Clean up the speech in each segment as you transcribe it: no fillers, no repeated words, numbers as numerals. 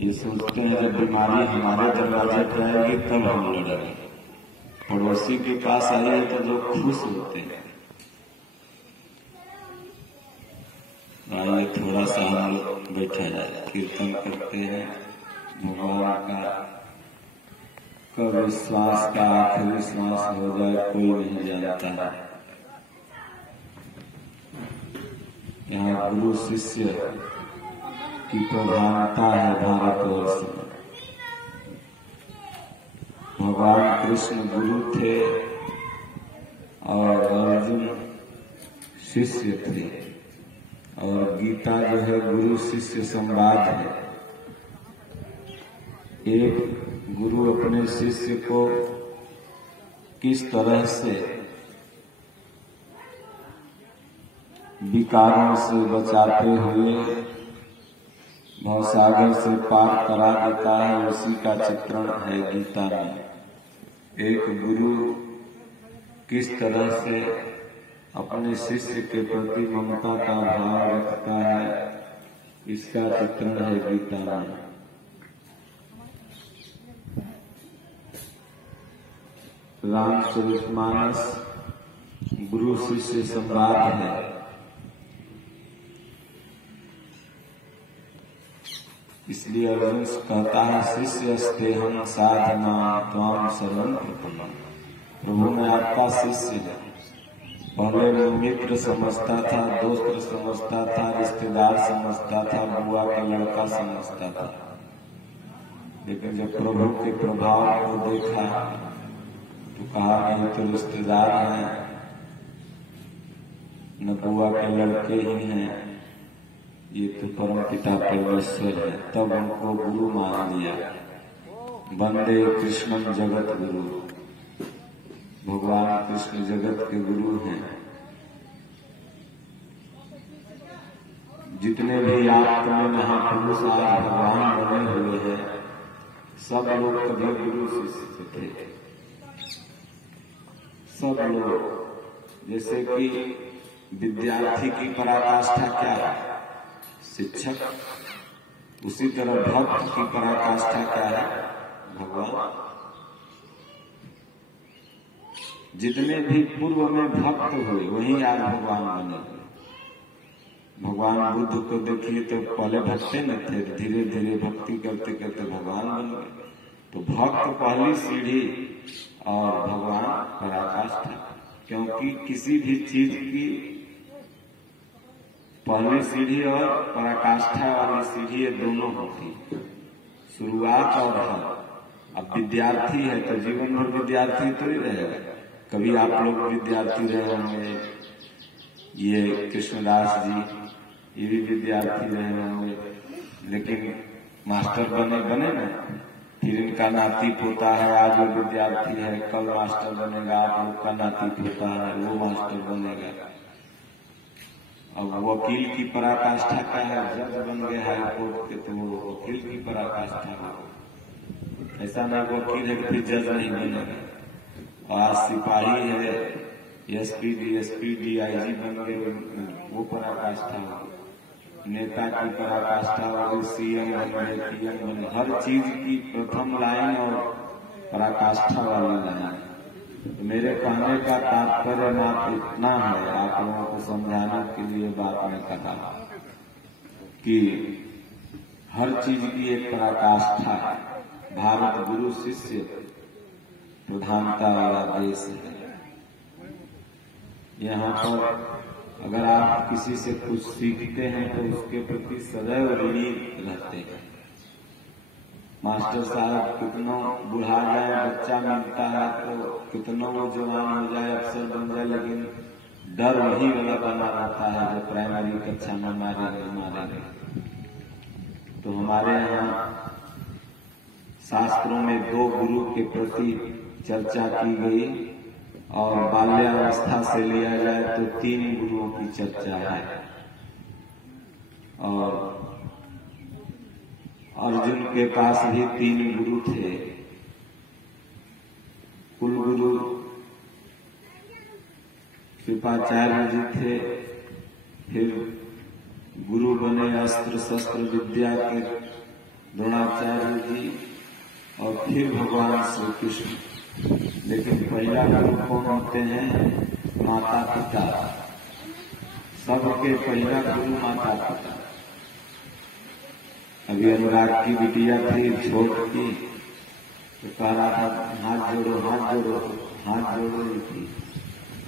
ये सोचते हैं जब बीमारी हमारे दरवाजे पर आएगी तब हम लड़ेंगे, पड़ोसी के पास आई है तो लोग खुश होते हैं। आइए थोड़ा सा हम लोग बैठा जाए, कीर्तन करते हैं भगवान का। कब विश्वास का आखिरी श्वास हो जाए कोई नहीं जानता है। यहाँ गुरु शिष्य की प्रधानता है भारतवर्ष में। भगवान कृष्ण गुरु थे और अर्जुन शिष्य थे, और गीता जो है गुरु शिष्य संवाद है। एक गुरु अपने शिष्य को किस तरह से विकारों से बचाते हुए भवसागर से पार करा देता है, उसी का चित्रण है गीता में। एक गुरु किस तरह से अपने शिष्य के प्रति ममता का भाव रखता है, इसका चित्रण है गीता में। रामचरितमानस गुरु शिष्य संवाद है। इसलिए अर्जुन कहता है शिष्यस्तेहं साधना त्वां शरणं प्रपन्नम्। प्रभु मैं आपका शिष्य है। पहले मैं मित्र समझता था, दोस्त समझता था, रिश्तेदार समझता था, बुआ का लड़का समझता था, लेकिन जब प्रभु के प्रभाव को देखा तो कहा नहीं तो रिश्तेदार हैं न बुआ के लड़के ही हैं, ये तो परम पिता परमेश्वर है। तब उनको गुरु मान लिया। वंदे कृष्णं जगत गुरु। भगवान कृष्ण जगत के गुरु हैं। जितने भी आत्म में महापुरुष आज भगवान बने हुए हैं, सब लोग कभी गुरु शिष्य थे। सब लोग, जैसे कि विद्यार्थी की पराकाष्ठा क्या है? शिक्षक। उसी तरह भक्त की पराकाष्ठा क्या है? भगवान। जितने भी पूर्व में भक्त हुए वही आज भगवान बने हुए। भगवान बुद्ध को देखिए तो पहले भक्ते न थे, धीरे धीरे भक्ति करते करते भगवान बन गए। तो भक्त पहली सीढ़ी और भगवान पराकाष्ठा, क्योंकि किसी भी चीज की पहली सीढ़ी और पराकाष्ठा वाली सीढ़ी ये दोनों होती, शुरुआत और हद। अब विद्यार्थी है तो जीवन भर विद्यार्थी तो ही रहेगा। कभी आप लोग विद्यार्थी रहे होंगे, ये कृष्णदास जी ये भी विद्यार्थी रहे होंगे, लेकिन मास्टर बने ना। फिर इनका नाती पोता है, आज वो विद्यार्थी है, कल मास्टर बनेगा। आप लोग का नाती पोता है, वो मास्टर बनेगा। अब वकील की पराकाष्ठा क्या है? जज बन गए हाई कोर्ट के तो वो वकील की पराकाष्ठा हो। ऐसा ना वकील है फिर जज नहीं बनेगा। और आज सिपाही है, एसपी डीएसपी डीआईजी बन गए, वो पराकाष्ठा हो। नेता की पराकाष्ठा हो गई, सीएम बन गए, पीएम बन गए। हर चीज की प्रथम लाइन और पराकाष्ठा वाली लाइन। तो मेरे कहने का तात्पर्य मात्र इतना है, आप लोगों को समझाने के लिए बात में कहा कि हर चीज की एक पराकाष्ठा है। भारत गुरु शिष्य प्रधानता वाला देश है। यहाँ पर अगर आप किसी से कुछ सीखते हैं तो उसके प्रति सदैव ऋणी रहते हैं। मास्टर साहब कितनों बुढ़ा जाए, बच्चा मिलता है तो कितनों वो जवान हो जाए, अफसर बन जाए, लेकिन डर वही वाला बना रहता है जो प्राइमरी कक्षा में मारेंगे। तो हमारे यहाँ शास्त्रों में 2 गुरु के प्रति चर्चा की गई, और बाल्यावस्था से लिया जाए तो 3 गुरुओं की चर्चा है। और अर्जुन के पास भी 3 गुरु थे। कुल गुरु कृपाचार्य जी थे, फिर गुरु बने अस्त्र शस्त्र विद्या के द्रोणाचार्य जी और फिर भगवान श्री कृष्ण। लेकिन पहला गुरु कौन होते हैं? माता पिता। सबके पहला गुरु माता पिता। अभी अनुराग की बिटिया थी छोट की, तो कह रहा था हाथ जोड़ो हाथ जोड़ो, हाथ जोड़ रही थी।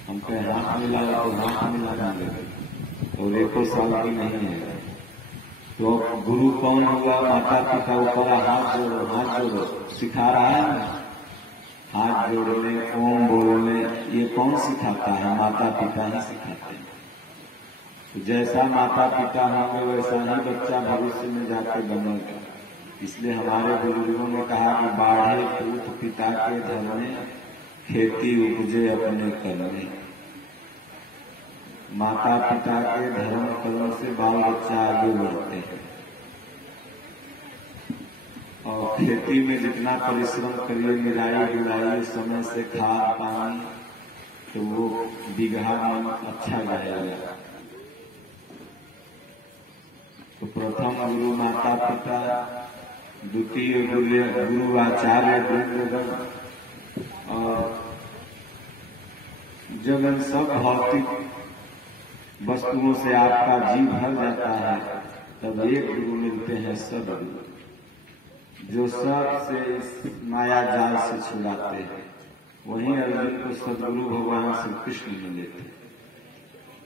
हम कहे हाथ मिलाओ, तो हाथ मिलाना लगे, और 1 साल की नहीं है। तो गुरु कौन हुआ? माता पिता। ऊपर हाथ जोड़ो सिखा रहा है ना, हाथ जोड़ने, ओम बोलने, ये कौन सिखाता है? माता पिता ही सिखाते हैं। तो जैसा माता पिता होंगे वैसा ही बच्चा भविष्य में जाके बनेगा। इसलिए हमारे बुजुर्गों ने कहा कि बाढ़े पूत पिता के धरने, खेती उपजे अपने करने। माता पिता के धर्म कर्म से बाल बच्चा आगे बढ़ते हैं। और खेती में जितना परिश्रम करिए, निराई गुड़ाई, समय से खाद पानी, तो वो बीघा मन अच्छा जाएगा। तो प्रथम गुरु माता पिता, द्वितीय गुरु आचार्य वृंदगण, और जब इन सब भौतिक वस्तुओं से आपका जीव भर जाता है, तब एक गुरु मिलते हैं सदगुरु, जो सब से इस माया जाल से छुड़ाते हैं। वहीं अर्जुन को सदगुरु भगवान श्री कृष्ण मिले थे।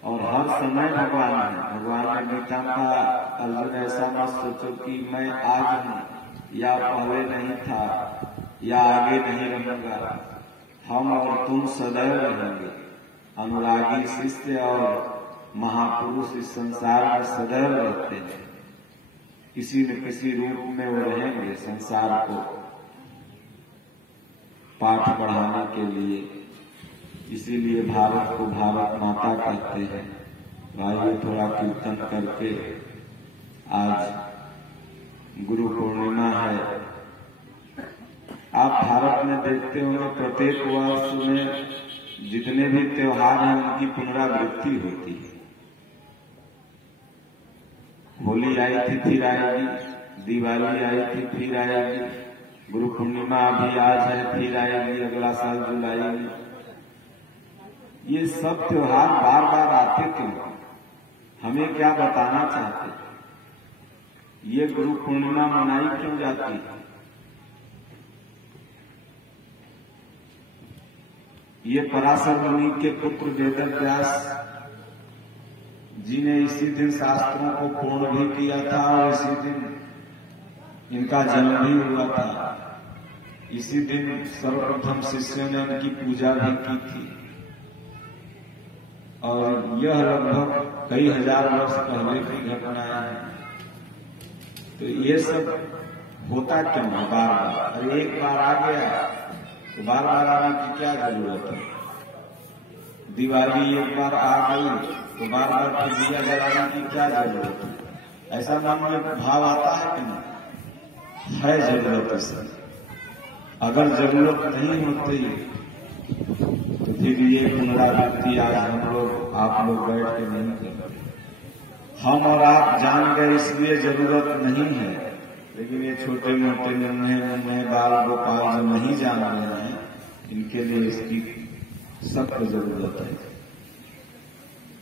और हर समय भगवान है। भगवान ने गीता में कहा, अर्जुन ऐसा मत सोचो कि मैं आज हूँ, या पहले नहीं था, या आगे नहीं रहूंगा। हम और तुम सदैव रहेंगे। अनुरागी शिष्य और महापुरुष इस संसार में सदैव रहते हैं। किसी न किसी रूप में वो रहेंगे संसार को पाठ पढ़ाने के लिए। इसीलिए भारत को भारत माता कहते हैं। भाई थोड़ा कीर्तन करके, आज गुरु पूर्णिमा है। आप भारत में देखते होंगे प्रत्येक वर्ष में जितने भी त्योहार हैं उनकी पुनरावृत्ति होती है। होली आई थी फिर आएगी, दिवाली आई थी फिर आएगी, गुरु पूर्णिमा अभी आज है फिर आएगी, अगला साल जुलाई में। ये सब त्योहार बार बार आते क्यों? हमें क्या बताना चाहते? ये गुरु पूर्णिमा मनाई क्यों जाती है? ये पराशर मुनि के पुत्र वेदव्यास जी ने इसी दिन शास्त्रों को पूर्ण भी किया था, और इसी दिन इनका जन्म भी हुआ था। इसी दिन सर्वप्रथम शिष्यों ने इनकी पूजा भी की थी। और यह लगभग कई हजार वर्ष पहले की घटनाएं हैं। तो ये सब होता क्यों है बार बार? अरे एक बार आ गया तो बार बार आने की क्या जरूरत है? दिवाली एक बार आ गई तो बार बार फिर दिया जलाने की क्या जरूरत है? ऐसा मन में भाव आता है कि नहीं? है जरूरत इसकी। अगर जरूरत नहीं होती तो फिर ये पुनरावृत्ति आज हम लोग आप लोग बैठ के नहीं करते। हम और आप जान गए इसलिए जरूरत नहीं है, लेकिन ये छोटे मोटे नन्हे बाल गोपाल जो नहीं जान रहे हैं, इनके लिए इसकी सख्त जरूरत है।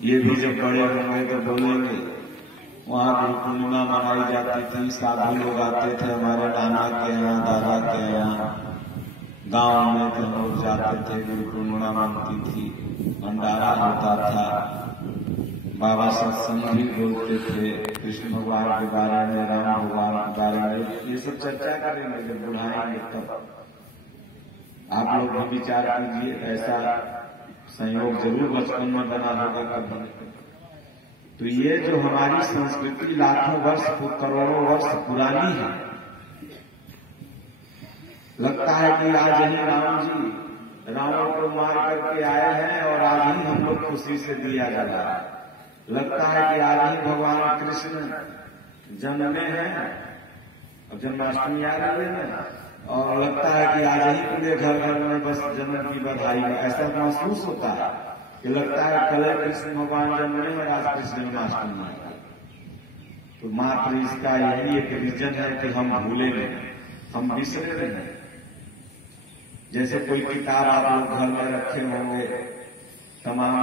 ये भी जब बड़े होंगे तो बोलेंगे वहां गुरु पूर्णिमा मनाई जाती थी, साधु लोग आते थे हमारे नाना के यहाँ, दादा के यहाँ, गांव में थे, लोग जाते थे, गुरु पूर्णिमा मनती थी, भंडारा होता था, बाबा सत्संग भी बोलते थे, कृष्ण भगवान के बारे में, राम भगवान के बारे में। ये सब चर्चा करेंगे जब बुढ़ाएंगे तब। आप लोग भी विचार कीजिए, ऐसा संयोग जरूर बचपन में बना होगा कभी। तो ये जो हमारी संस्कृति लाखों वर्ष करोड़ों वर्ष पुरानी है, लगता है कि आज ही राम जी रावण को मार करके आए हैं और आज ही हम लोग खुशी से दिया जा रहा है। लगता है कि आज ही भगवान कृष्ण जन्मे हैं और जन्माष्टमी आ रही है ना, और लगता है कि आज ही पूरे घर घर में बस जन्म की बधाई है। ऐसा महसूस होता है कि लगता है कल कृष्ण भगवान जन्मे और आज कृष्ण जन्माष्टमी है। तो मात्र इसका यही एक रीजन है कि हम भूले नहीं, हम बिसरे नहीं। जैसे कोई किताब आप लोग घर में रखे होंगे, तमाम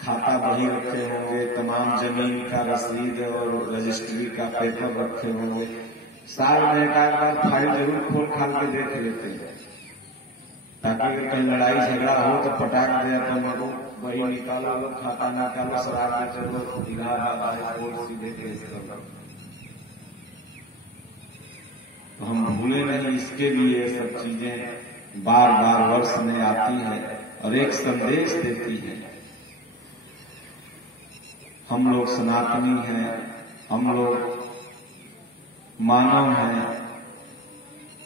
खाता बही रखे होंगे, तमाम जमीन का रसीद और रजिस्ट्री का पेपर रखे होंगे, साल में एक आध बार फाइल जरूर खोल खाल के देख लेते हैं, ताकि अगर कहीं लड़ाई झगड़ा हो तो पटाख दे तो मरो वही निकालो, खाता निकालो, शराब में चलो, इलाहाबाद सीधे केस करो। तो हम भूले नहीं, इसके लिए सब चीजें बार बार वर्ष में आती है और एक संदेश देती है। हम लोग सनातनी हैं, हम लोग मानव हैं।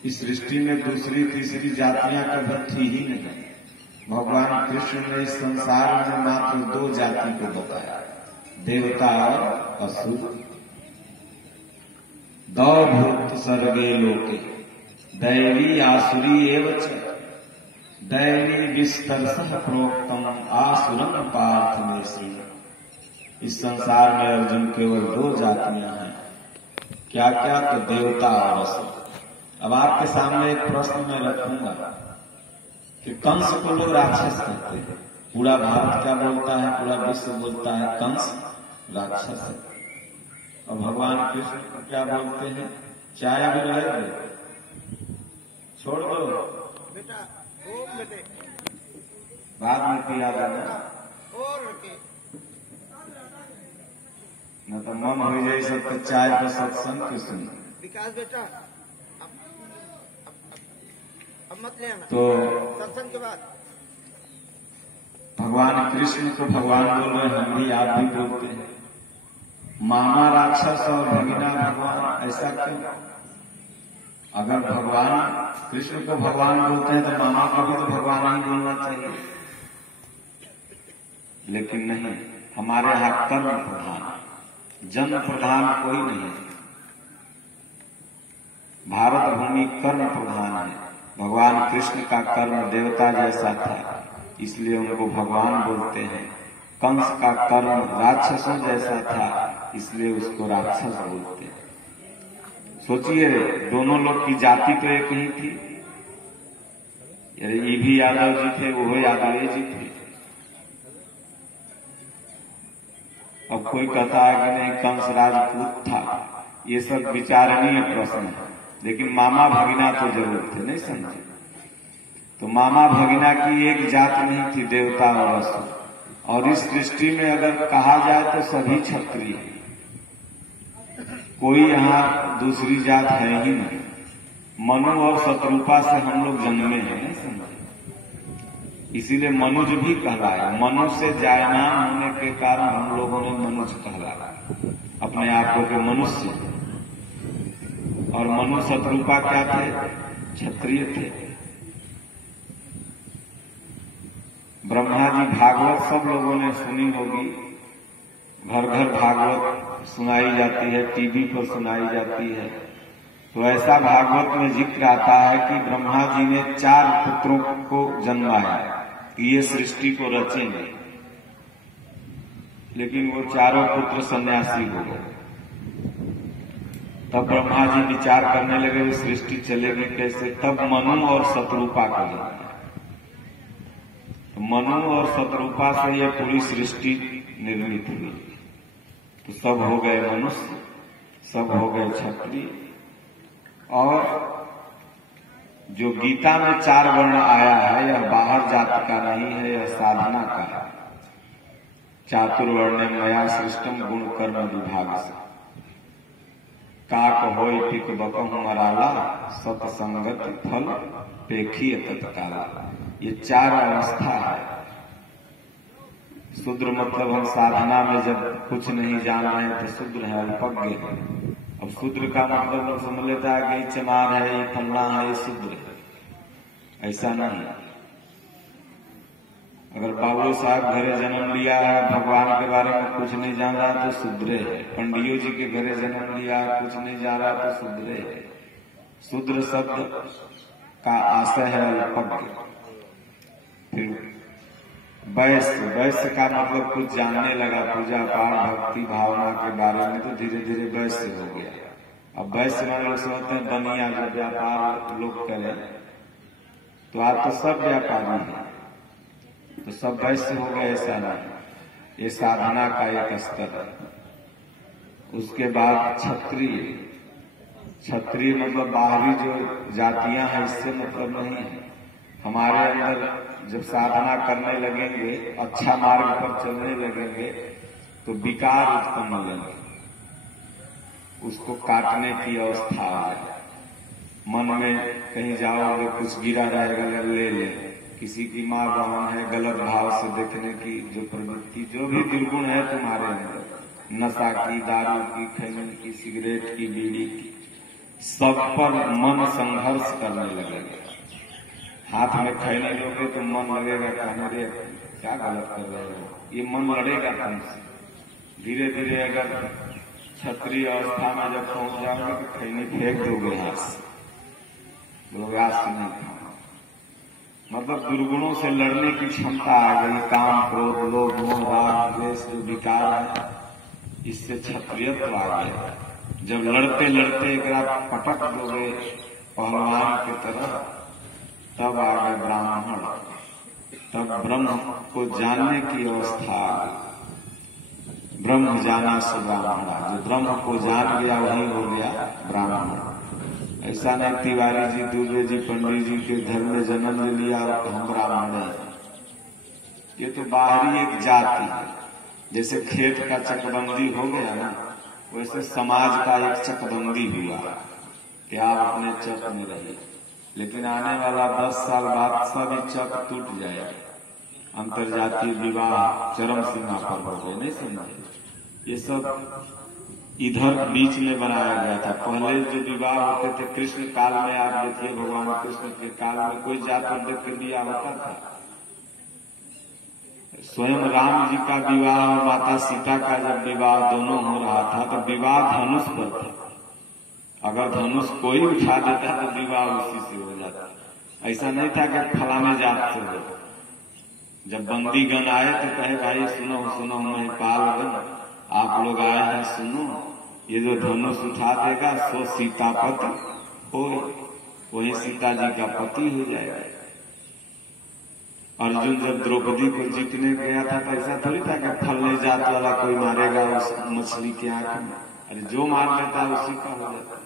इस सृष्टि में दूसरी तीसरी जातियां कभी थी ही नहीं। भगवान कृष्ण ने इस संसार में मात्र दो जाति को बताया, देवता और असुर। दौभूत सर्गे लोके दैवी आसुरी एवच दैवी विस्तरसः प्रोक्तम आसुरम पार्थ में श्री। इस संसार में अर्जुन केवल दो जातियां हैं, क्या क्या? तो देवता और असुर। अब आपके सामने एक प्रश्न मैं रखूंगा कि कंस को लोग राक्षस कहते हैं, पूरा भारत क्या बोलता है, पूरा विश्व बोलता है कंस राक्षस है, और भगवान कृष्ण को क्या बोलते हैं? चाय भी रहे छोड़ दो बेटा, बाद में पिया जाना, न तो मन हो जाए सब तो चाय पर सत्संग के सुन। विकास बेटा, अब मत लेना, तो सत्संग के बाद भगवान कृष्ण को भगवान बोल रहे, हम भी आप भी बोलते हैं। मामा राक्षस और भगिना भगवान, ऐसा क्यों? अगर भगवान कृष्ण को भगवान बोलते हैं तो मामा को भी तो भगवान ही बोलना चाहिए, लेकिन नहीं, हमारे यहाँ कर्म प्रधान, जन्म प्रधान कोई नहीं। भारत भूमि कर्म प्रधान है। भगवान कृष्ण का कर्म देवता जैसा था, इसलिए उनको भगवान बोलते हैं। कंस का कर्म राक्षसों जैसा था, इसलिए उसको राक्षस बोलते हैं। सोचिए, दोनों लोग की जाति तो एक ही थी। ये भी यादव जी थे, वो यादव जी थे। अब कोई कहता है कि नहीं कंस राजपूत था, ये सब विचारणीय प्रश्न है, लेकिन मामा भगिना तो जरूर थे, नहीं समझे? तो मामा भगिना की एक जात नहीं थी, देवता और असुर। और इस सृष्टि में अगर कहा जाए तो सभी क्षत्रिय, कोई यहाँ दूसरी जात है ही नहीं। मनु और शत्रुपा से हम लोग जन्मे हैं, नहीं समझे? इसीलिए मनुज भी कहलाया। मनु से जायनाम होने के कारण हम लोगों ने मनुज कहलाया, अपने आप को के मनुष्य। और मनु शत्रुपा क्या थे? क्षत्रिय थे। ब्रह्मा जी भागवत सब लोगों ने सुनी होगी, घर घर भागवत सुनाई जाती है, टीवी पर सुनाई जाती है। तो ऐसा भागवत में जिक्र आता है कि ब्रह्मा जी ने 4 पुत्रों को जन्माया कि ये सृष्टि को रचेंगे, लेकिन वो चारों पुत्र सन्यासी हो गए। तब ब्रह्मा जी विचार करने लगे वो सृष्टि चलेगी कैसे। तब मनु और शत्रुपा को जन्मा। तो मनु और शत्रुपा से यह पूरी सृष्टि निर्मित हुई। तो सब हो गए मनुष्य, सब हो गए क्षत्रिय। और जो गीता में 4 वर्ण आया है, यह बाहर जाति का नहीं है, यह साधना का है। चातुर्वर्ण मया सृष्टम गुण कर्म विभाग से। काक होय पिक बकहु मराला, सतसंगत फल पेखी तत्काला। ये 4 अवस्था है। शूद्र मतलब हम साधना में जब कुछ नहीं जान रहे हैं तो शूद्र है, अल्पज्ञ है। अब शूद्र का मतलब लोग समझ लेता है कि ये चमार है, ये फलना है, ये शूद्र है। ऐसा नहीं। अगर बाबू साहब घरे जन्म लिया है, भगवान के बारे में कुछ नहीं जान रहा तो शूद्र है। पंडियो जी के घरे जन्म लिया है, कुछ नहीं जान रहा तो शूद्र है। शूद्र शब्द का आशय है अल्पज्ञ। फिर वैश्य, वैश्य का मतलब कुछ जानने लगा पूजा पाठ भक्ति भावना के बारे में, तो धीरे धीरे वैश्य हो गया। अब वैश्य में लोग समझते हैं बनिया, जो व्यापार लोग करें, तो आज तो सब व्यापारी है, तो सब वैश्य हो गए, ऐसा नहीं। ये साधना का एक स्तर है। उसके बाद क्षत्रिय, क्षत्रिय मतलब बाहरी जो जातियां हैं, इससे मतलब नहीं है। हमारे अंदर जब साधना करने लगेंगे, अच्छा मार्ग पर चलने लगेंगे, तो विकार उत्पन्न होंगे, उसको काटने की अवस्था आ जाए। मन में कहीं जाओगे कुछ गिरा रहेगा, ले ले, किसी की माँ बहन है, गलत भाव से देखने की जो प्रवृत्ति, जो भी दुर्गुण है तुम्हारे अंदर, नशा की, दारू की, खैनी की, सिगरेट की, बीड़ी की, सब पर मन संघर्ष करने लगेगा। हाथ में खैनी लोगे तो मन लगेगा कहने रे क्या गलत कर रहे हो, ये मन लड़ेगा तुमसे। धीरे धीरे अगर क्षत्रिय अवस्था में जब पहुंच जाओगे तो खैनी फेंक दोगे हाथ से, लोग आज से नहीं खाओ। मतलब दुर्गुणों से लड़ने की क्षमता आ गई। काम, क्रोध, लोभ, मोह, राग, द्वेष जो विकार है, इससे क्षत्रियत्व आ गया। जब लड़ते लड़ते एक रात पटक दोगे पहलवान की तरह, तब आ गए ब्राह्मण, तब ब्रह्म को जानने की अवस्था आ गई। ब्रह्म जाना से ब्राह्मण, जो ब्रह्म को जान गया वही हो गया ब्राह्मण। ऐसा नहीं तिवारी जी, दुबे जी, पंडित जी के घर में जन्म ले लिया और हम ब्राह्मण हैं। ये तो बाहरी एक जाति है। जैसे खेत का चकबंदी हो गया ना, वैसे समाज का एक चकबंदी हुआ कि आप अपने चक में रहिए। लेकिन आने वाला 10 साल बाद सभी चक टूट जाएगा। अंतरजातीय विवाह चरम सीमा पर हो गए, नहीं समझे? ये सब इधर बीच में बनाया गया था। पहले जो विवाह होते थे कृष्ण काल में, आप देखिए भगवान कृष्ण के काल में कोई जात और देख के विवाह होता था। स्वयं राम जी का विवाह और माता सीता का जब विवाह दोनों हो रहा था, तो विवाह धनुष पर था। अगर धनुष कोई उठा देता तो विवाह उसी से हो जाता। ऐसा नहीं था कि फलाने जात से हो। जब बंदीगण आए तो कहे भाई सुनो सुनो, महिपालगण आप लोग आए हैं, सुनो, ये जो धनुष उठा देगा सो सीतापति हो, वही सीता जी का पति हो जाएगा। अर्जुन जब द्रौपदी को जीतने गया था तो ऐसा थोड़ी था कि फलने जात वाला कोई मारेगा उस मछली की आंख में। अरे जो मार लेता है उसी का हो जाता।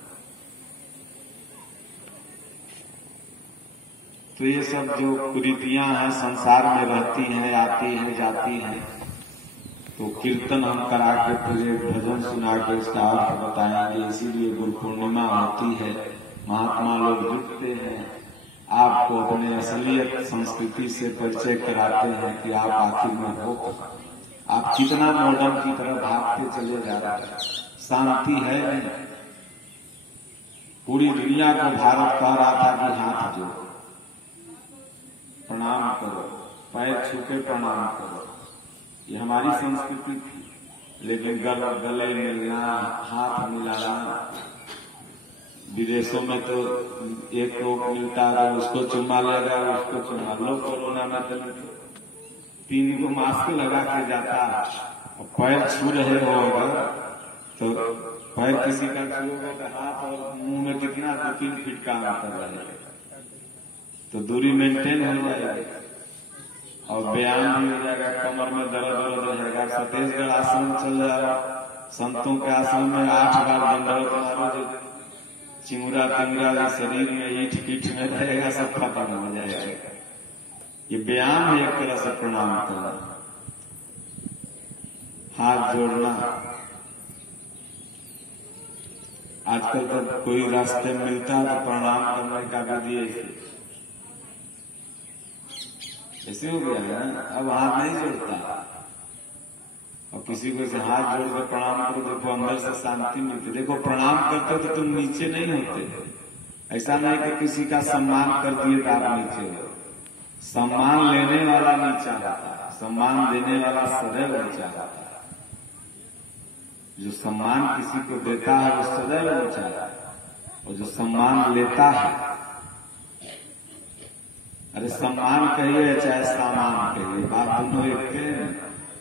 तो ये सब जो कुरीतियां हैं संसार में रहती हैं, आती हैं, जाती हैं, तो कीर्तन हम करा के फिर भजन सुना के इसका अर्थ बताएंगे। इसीलिए गुरु पूर्णिमा होती है, महात्मा लोग जुटते हैं, आपको अपने असलियत संस्कृति से परिचय कराते हैं कि आप आखिर में हो, आप कितना मॉडर्न की तरह भागते चले जा रहे हैं। शांति है नहीं। पूरी दुनिया को भारत कह रहा था कि हाथ जोड़ो, प्रणाम करो, पैर छू के प्रणाम करो, ये हमारी संस्कृति थी। लेकिन गले मिलना, हाथ मिलाना, विदेशों में तो एक लोग मिलता है उसको चुम्मा लगा, उसको चुम्मा लो। कोरोना में तो 3 को मास्क लगा के जाता और पैर छू रहे हो अगर, तो पैर किसी का छूओगे तो हाथ और मुंह में कितना 2-3 फीट का अंतर रहेगा, तो दूरी मेंटेन हो जाएगी और व्यायाम भी हो जाएगा। कमर में दर्द रहेगा। सतेशगढ़ आश्रम चल जाओ, संतों के आश्रम में 8 बार दंडवत मारो, जो चिमुरा तिमुरा शरीर में ईट पीठ में रहेगा सब खत्म हो जाएगा। ये व्यायाम है एक तरह से प्रणाम करना, हाथ जोड़ना। आजकल तो कोई रास्ते में मिलता है तो प्रणाम करने का विधि ऐसे हो गया है ना, अब हाथ नहीं जोड़ता। और किसी को से हाथ जोड़ कर प्रणाम करो, देखो अंदर से शांति मिलती। देखो प्रणाम करते हो तो तुम नीचे नहीं होते। ऐसा नहीं कि किसी का सम्मान कर दिए तो आप नीचे हो। सम्मान लेने वाला नीचा होता है, सम्मान देने वाला सदैव नीचा होता है। जो सम्मान किसी को देता है वो सदैव नीचा है, और जो सम्मान लेता है अरे सम्मान कहिए चाहे सामान कहिए, बात दोनों एक है।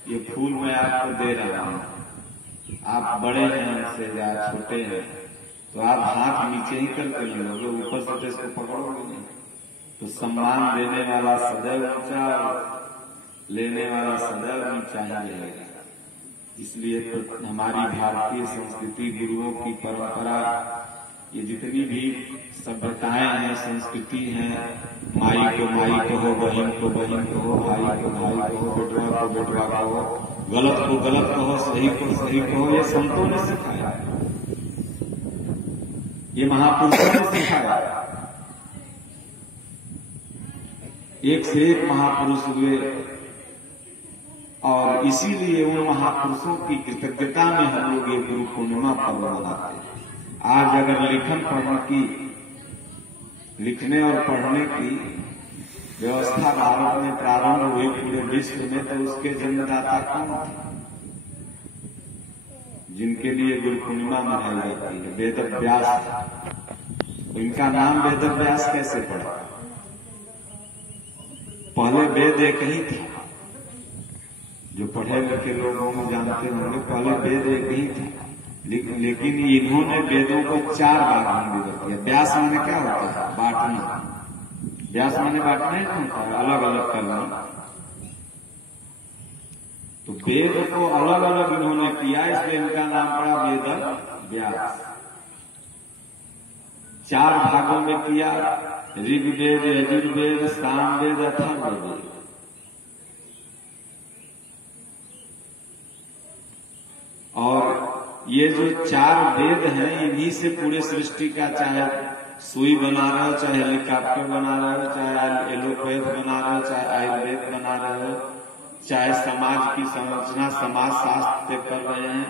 ये फूल मैं आपको दे रहा हूं, आप बड़े हैं हमसे या छोटे हैं, तो आप हाथ नीचे ही करके ले लोगे, ऊपर से तो इसको पकड़ोगे नहीं। तो सम्मान देने वाला सदैव ऊंचा, लेने वाला सदैव नीचा ही रहेगा। इसलिए हमारी भारतीय संस्कृति, गुरुओं की परंपरा, ये जितनी भी सभ्यताएं हैं, संस्कृति हैं, माई को माई कहो, बहन को बहन कहो, भाई को भाई कहो, बेटवा को बेटवा कहो, गलत को गलत कहो, सही को सही कहो, ये संतों ने सिखाया, ये महापुरुषों ने सिखाया। एक से एक महापुरुष हुए और इसीलिए उन महापुरुषों की कृतज्ञता में हम लोग ये गुरु पूर्णिमा पर्व मनाते हैं। आज अगर लिखने और पढ़ने की व्यवस्था भारत में प्रारंभ हुई पूरे विश्व में, तो उसके जन्मदाता कौन थे? जिनके लिए गुरु पूर्णिमा मनाई जाती है, वेद व्यास। इनका नाम वेद व्यास कैसे पड़ा? पहले वेद एक ही था, जो पढ़े लिखे लोग होंगे जानते होंगे, पहले वेद एक ही था, लेकिन इन्होंने वेदों को 4 भाग में विभक्त किया। व्यास माने क्या होता है? बांटना। व्यास माने बांटना ही नहीं होता है, अलग अलग करना। तो वेद को अलग अलग इन्होंने किया, इसलिए इनका नाम पड़ा वेद व्यास। 4 भागों में किया, ऋग्वेद, यजुर्वेद, सामवेद, अथर्ववेद। और ये जो 4 वेद हैं, इन्हीं से पूरे सृष्टि का, चाहे सुई बना रहे हो, चाहे हेलीकॉप्टर बना रहे हो, चाहे एलोपैथ बना रहे हो, चाहे आयुर्वेद बना रहे हो, चाहे समाज की संरचना समाज शास्त्र पे कर रहे हैं,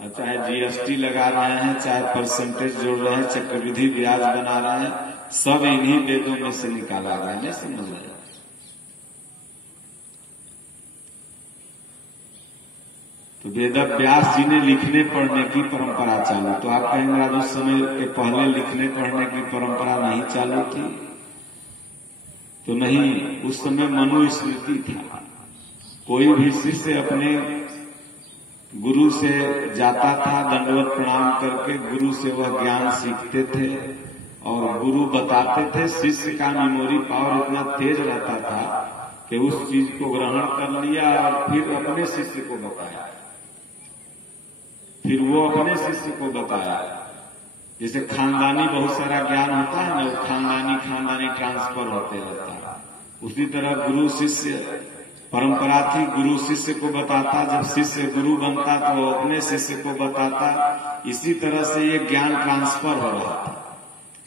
और चाहे जीएसटी लगा रहे हैं, चाहे परसेंटेज जोड़ रहे हैं, चक्रवृद्धि ब्याज बना रहे हैं, सब इन्हीं वेदों में से निकाला गया। नहीं समझ रहे? तो वेद व्यास जी ने लिखने पढ़ने की परंपरा चालू। तो आप कहेंगे आज उस समय के पहले लिखने पढ़ने की परंपरा नहीं चालू थी? तो नहीं, उस समय मनुस्मृति था। कोई भी शिष्य अपने गुरु से जाता था, दंडवत प्रणाम करके गुरु से वह ज्ञान सीखते थे और गुरु बताते थे। शिष्य का मेमोरी पावर इतना तेज रहता था कि उस चीज को ग्रहण कर लिया और फिर अपने शिष्य को बताया, फिर वो अपने शिष्य को बताया। जैसे खानदानी बहुत सारा ज्ञान होता है ना, वो खानदानी ट्रांसफर होते रहता है। उसी तरह गुरु शिष्य परंपरा थी, गुरु शिष्य को बताता, जब शिष्य गुरु बनता तो वो अपने शिष्य को बताता। इसी तरह से ये ज्ञान ट्रांसफर हो रहा था।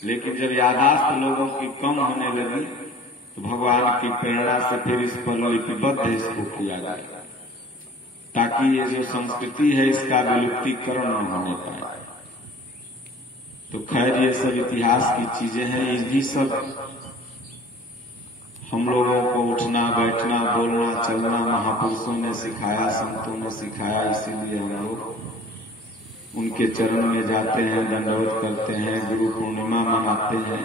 लेकिन जब यादाश्त लोगों की कम होने लगी तो भगवान की प्रेरणा से फिर इस पर लिपिबद्ध इसको किया गया, ताकि ये जो संस्कृति है इसका विलुप्तीकरण न होने पाए। तो खैर ये सब इतिहास की चीजें हैं, इन्हीं सब हम लोगों को उठना बैठना बोलना चलना महापुरुषों ने सिखाया, संतों ने सिखाया। इसीलिए हम लोग उनके चरण में जाते हैं, दंडवत करते हैं, गुरु पूर्णिमा मनाते हैं।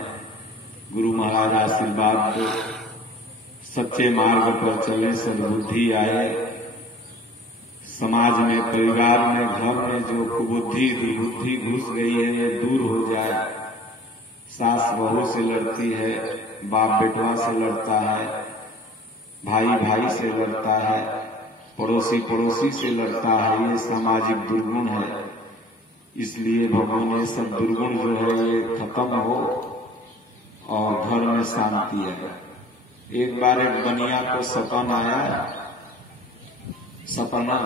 गुरु महाराज आशीर्वाद दो, सच्चे मार्ग पर चले, सद्बुद्धि आए, समाज में, परिवार में, घर में जो कुबुद्धि दुर्बुद्धि घुस गई है ये दूर हो जाए। सास बहू से लड़ती है, बाप बेटवा से लड़ता है, भाई भाई से लड़ता है, पड़ोसी पड़ोसी से लड़ता है, ये सामाजिक दुर्गुण है। इसलिए भगवान ये सब दुर्गुण जो है ये खत्म हो और घर में शांति है। एक बार एक बनिया को सपना आया, सपना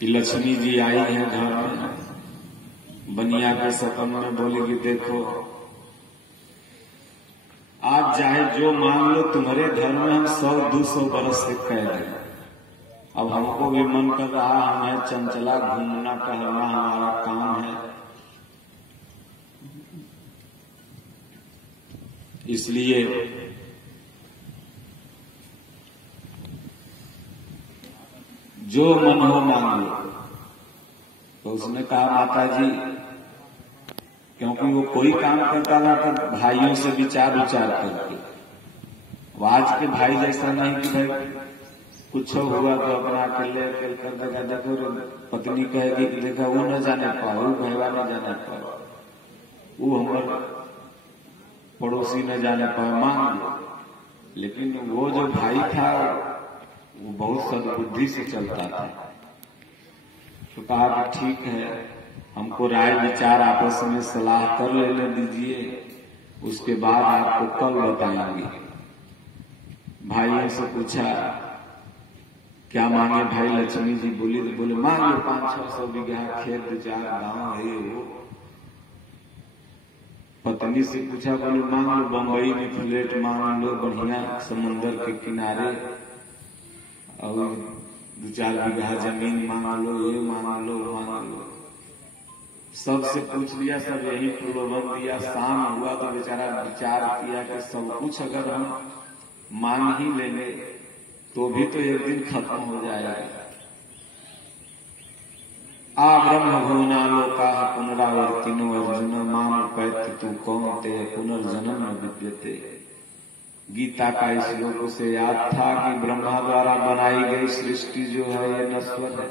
कि लक्ष्मी जी आई है घर में। बनिया के सपन में बोले कि देखो आज चाहे जो मान लो तुम्हारे घर में हम 100-200 बरस से कैद हैं। अब हमको भी मन कर रहा, हमें चंचला घूमना टहलना हमारा काम है, इसलिए जो मन हो मांग लो। तो उसने कहा माता जी, क्योंकि वो कोई काम करता था तो भाइयों से विचार करके आज के भाई जैसा नहीं कि भाई कुछ हुआ तो अपना अकेले कर देगा। देखो पत्नी कहेगी कि देखा वो न जाने पाओ, वो भैया न जाने पाओ, वो हमारे पड़ोसी न जाने पाओ, मान लो। लेकिन वो जो भाई था वो बहुत सद्बुद्धि से चलता था। तो कहा कि ठीक है, हमको राय विचार आपस में सलाह कर लेने दीजिए, उसके बाद आपको कल बताएंगे। भाइयों से पूछा क्या मांगे भाई लक्ष्मी जी? बोली तो बोले मांग लो 500-600 बीघा खेत, 4 गांव है वो। पत्नी से पूछा, बोले मांग लो बम्बई में फ्लैट मांग लो बढ़िया समुंदर के किनारे, और 2-4 बीघा जमीन मांग लो, ये मांग लो मांग लो। सबसे पूछ लिया, सब यही प्रलोभन दिया। शाम हुआ तो बेचारा विचार किया कि सब कुछ अगर हम मांग ही लेंगे तो भी तो एक दिन खत्म हो जाएगा। आ ब्रह्म भुवनालोका पुनरावर्तिनो अर्जुन माम पैत तू कौन ते पुनर्जन्म न विद्यते। गीता का इस श्लोक से याद था कि ब्रह्मा द्वारा बनाई गई सृष्टि जो है ये नश्वर है,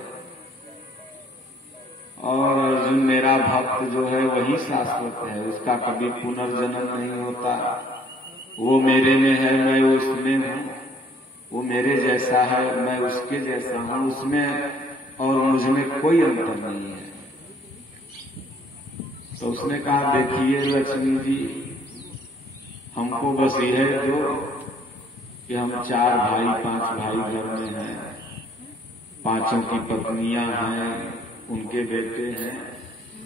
और अर्जुन मेरा भक्त जो है वही शाश्वत है, उसका कभी पुनर्जन्म नहीं होता। वो मेरे में है, मैं उसमें हूँ, वो मेरे जैसा है, मैं उसके जैसा हूँ, उसमें और मुझ में कोई अंतर नहीं है। तो उसने कहा देखिए लक्ष्मी जी, हमको बस यह दो कि हम 4 भाई 5 भाई घर में हैं, 5 की पत्नियां हैं, उनके बेटे हैं,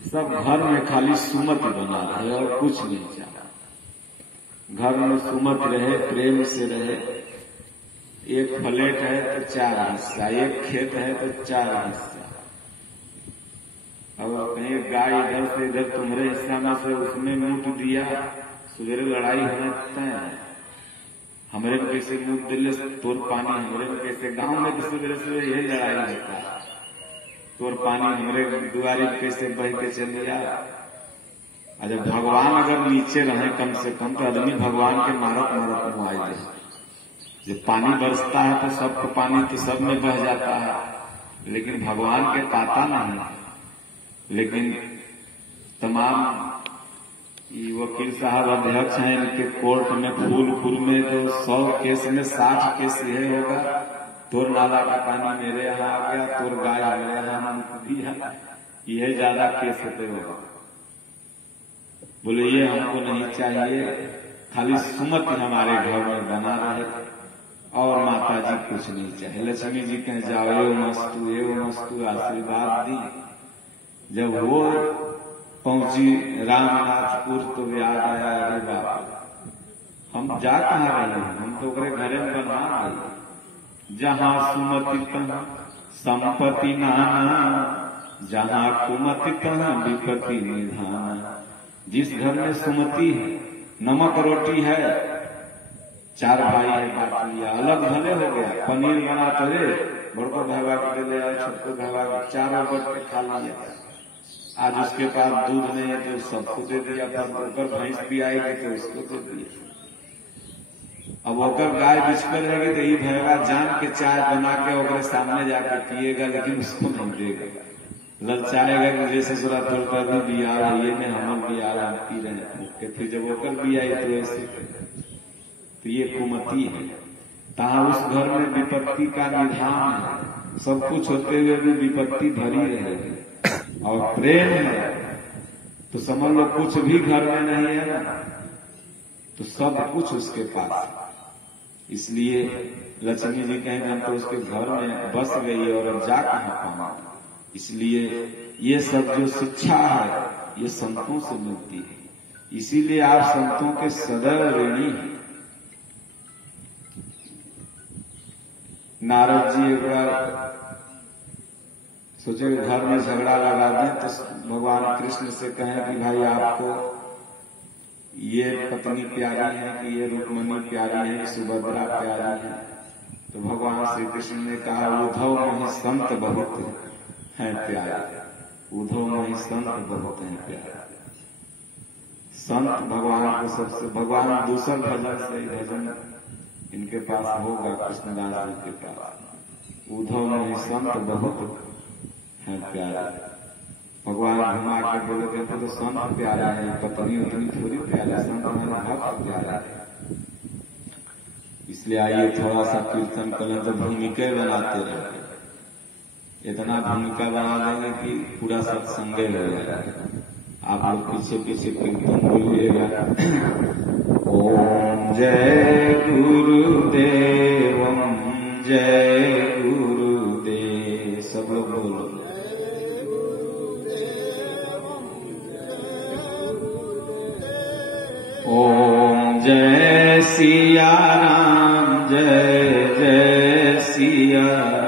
सब घर में खाली सुमति बना रहे और कुछ नहीं चाहा। घर में सुमति रहे, प्रेम से रहे। एक फ्लैट है तो 4 हिस्सा, एक खेत है तो 4 हिस्सा। अब कहीं गाय इधर से इधर तुम्हारे हिस्सा में से उसमें मुठ दिया, सवेरे लड़ाई होने तय है। हमारे में कैसे मुठ दिले तोर पानी, हमारे में कैसे गांव में तो सवेरे सवेरे यही लड़ाई होता है, तोर पानी हमारे दुआरी कैसे बह के चल गया। अरे भगवान अगर नीचे रहे कम से कम तो आदमी भगवान के मारत मारत मुआई दे। जब पानी बरसता है तो सबको पानी तो सब में बह जाता है, लेकिन भगवान के पाता नहीं। लेकिन तमाम वकील साहब अध्यक्ष हैं, इनके कोर्ट में फूलपुर में तो 100 केस में 60 केस यह होगा, तोर नाला का पानी मेरे यहाँ आ गया, तोर गाय मेरे यहाँ दिया, यह ज्यादा केस होते होगा। बोले ये हमको नहीं चाहिए, खाली सुमति हमारे घर में बना रहे और माता जी कुछ नहीं चाहिए। लक्ष्मी जी कह जाओ एवं मस्तु आशीर्वाद दी। जब वो पहुंची रामनाथपुर तो याद आया, अरे बाप हम जा कहाँ रहे हैं, हम तो घरे में बना रहे। जहाँ सुमति तहाँ संपत्ति नाना, जहाँ कुमति तहाँ विपत्ति निधाना। जिस घर में सुमति है, नमक रोटी है, 4 भाई है, बांट लिया, अलग भले हो गया। पनीर बना तो रे बड़को भैया के ले आए, छोटको भैया के 4 बट के खा लिया। आज उसके पास दूध नहीं है तो सबको दे दिया, पर भैंस भी आएगी तो उसको दे दिया। अब होकर गाय बिछकर रहेगी तो ये भैया जान के चाय बना के और सामने जाकर पिएगा, लेकिन उसको नहीं देगा, ललचाएगा कि जैसे सुरा तोड़ता भी बिया ये में हम बिया पी रहे। फिर जब होकर भी आई तो ऐसे, तो ये कुमति है। तहाँ उस घर में विपत्ति का निधान है, सब कुछ होते हुए भी विपत्ति भरी रहेगी। और प्रेम है तो समझ लो कुछ भी घर में नहीं है ना, तो सब कुछ उसके पास। इसलिए लक्ष्मी जी कहेंगे हम तो उसके घर में बस गई और अब जा कहाँ पाना। इसलिए ये सब जो शिक्षा है ये संतों से मिलती है, इसीलिए आप संतों के सदैव ऋणी हैं। नारद जी एक बार सोचे घर में झगड़ा लगा दें तो भगवान कृष्ण से कहें कि भाई आपको ये पत्नी प्यारी है कि ये रुक्मणी प्यारी है, सुभद्रा प्यारी है। तो भगवान श्री कृष्ण ने कहा उद्धव में संत बहुत हैं प्यारे, उद्धव में संत बहुत हैं प्यारे। संत भगवान को सबसे, भगवान दूसर भजन से भजन इनके पास होगा कृष्णदास जी के पास। उद्धव में भी संत बहुत है प्यारे। भगवान घुमा के बोले देखो तो संत प्यारा है, पत्नी उतनी थोड़ी प्यारा, संत हमारा भक्त प्यारा है। इसलिए आइए थोड़ा सा कीर्तन करें तो भूमिका बनाते रहे। इतना भूमिका बना देंगे कि पूरा सत्संग हो जाएगा। आप लोग पीछे पीछे कीर्तन बोलिएगा। ओम जय गुरुदेव, जय गुरुदेव, सब लोग बोलो। ओम जय सिया राम, जय जय सिया राम।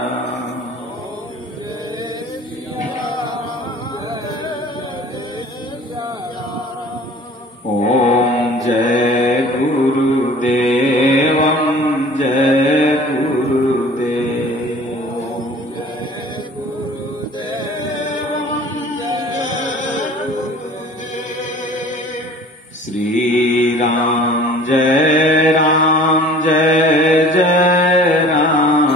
ओम जय गुरुदेव, जय गुरुदेव। श्री राम जय राम, जय जय राम।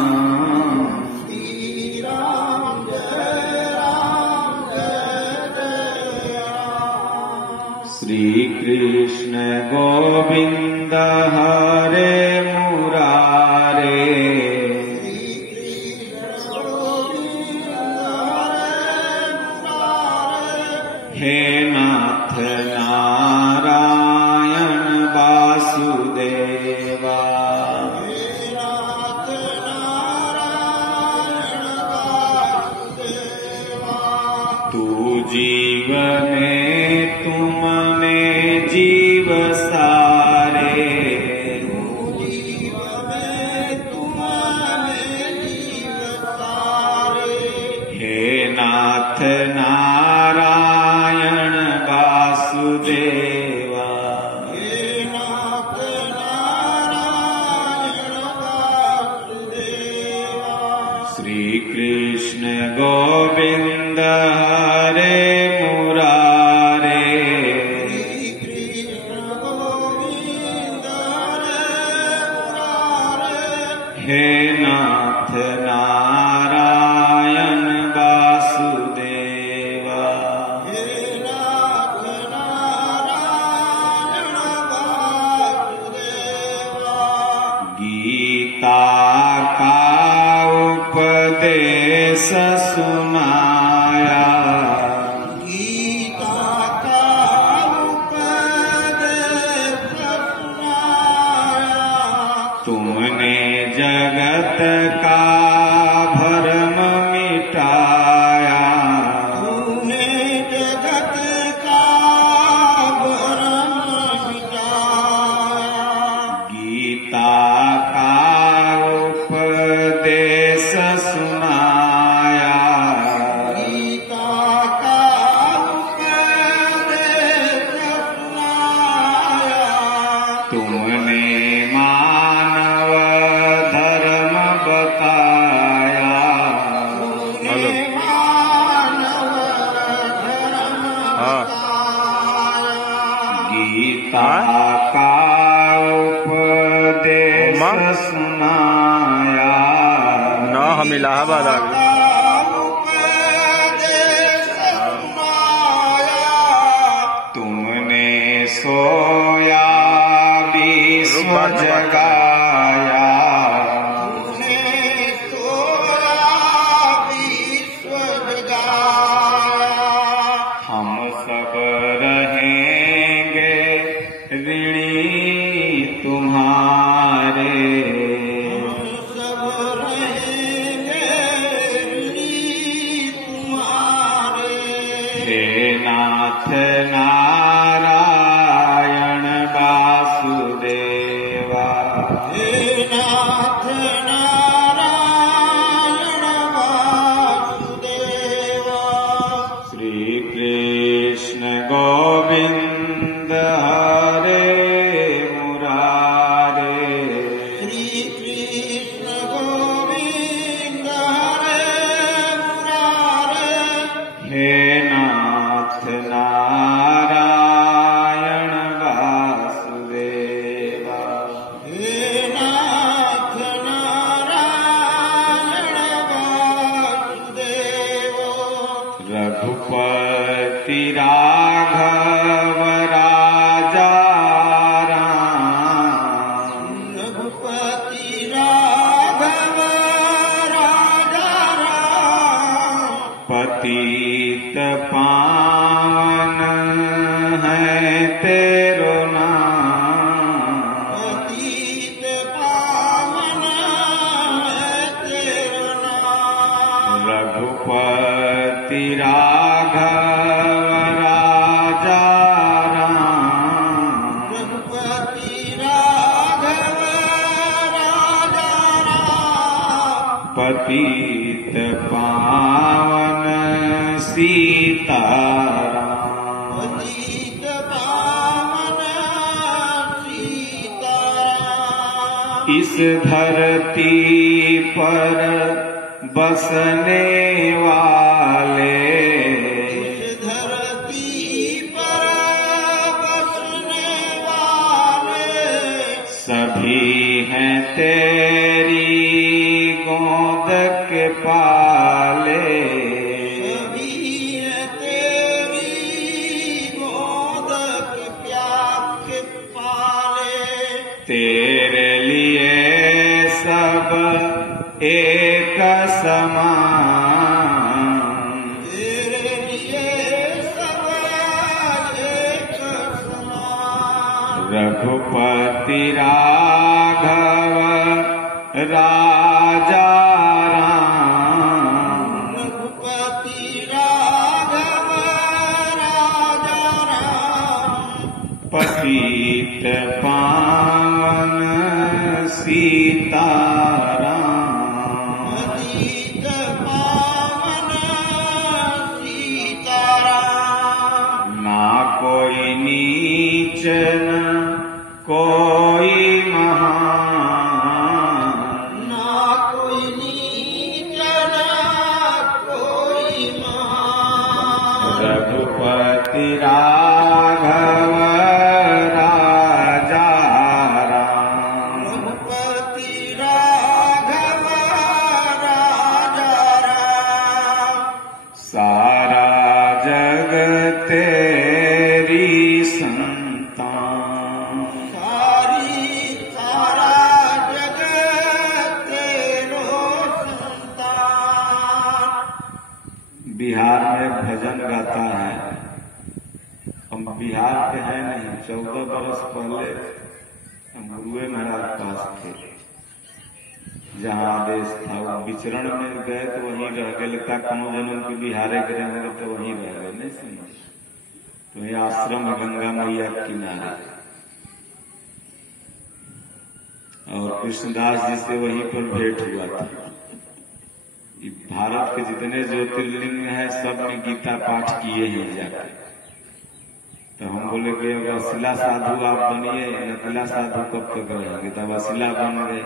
श्री राम जय राम, जय जय राम। श्री कृष्ण गोविंद हरे मुरारे। हे नाथ नारायण वासुदेवा। तू जीव में तुम में जीव सारे। हे नाथ नारायण वासुदेवा। श्री कृष्ण गोविंद हरे मुरारे। हे नाथ नारायण वासुदेवा। गीता का उपदेश सुनाया। गीता का उपदेश सुनाया। तुमने जगत का भरम मिटाया। तुमने जगत का भरम मिटाया। गीता का उपदेश सुनाया। गीता का उपदेश सुनाया। तुमने मानव धर्म बताया। तुमने मानव धर्म बताया। गीता का उपदेश सुनाया। ना हम इलाहाबाद आ गए। तुमने सोया विश्व जगाया। तुमने सोया विश्व जगाया। हम सब रहेंगे ऋणी तुम्हारे। हे नाथ नारायण वासुदेवा। है तेरो नाम, पतित पावन है तेरो नाम। रघुपति राघव राजा राम, रघुपति राघव राजा राम। पतित पावन सीताराम। पतित पावन सीताराम। इस धरती पर बसने वाले, इस धरती पर बसने वाले। सभी हैं तेरी गोद के पाले। सभी है तेरी गोद के प्यार के पाले। तेरे लिए सब एक समान, तेरे लिए सब एक समान। रघुपति राघव राजा राम, रघुपति राघव राजा राम। पतित पावन सीताराम। पतित पावन सीताराम। ना कोई नीच न कोई महान, ना कोई नीच ना कोई महान। रघुपति राघव राजा राम, रघुपति राघव राजा राम। सारा जग तेरी संतान, सारा जगत तेरो संतान। बिहार में भजन गाता है। हम बिहार के हैं नहीं, 14 बरस पहले हम गुरुए महाराज पास थे, जहाँ आदेश था। वो विचरण में गए तो वहीं रह गए। लगता कौन जन्म के बिहारे के रहेंगे तो वहीं रह गए, नहीं समझ। तो ये आश्रम है गंगा मैया के किनारे, और कृष्णदास जी से वहीं पर भेंट हुआ था। ये भारत के जितने ज्योतिर्लिंग हैं सब में गीता पाठ किए हैं जाकर। तो हम बोले कि वसीला साधु आप बनिए, नकला साधु कब तक रहेंगे। तब वसीला बन गए,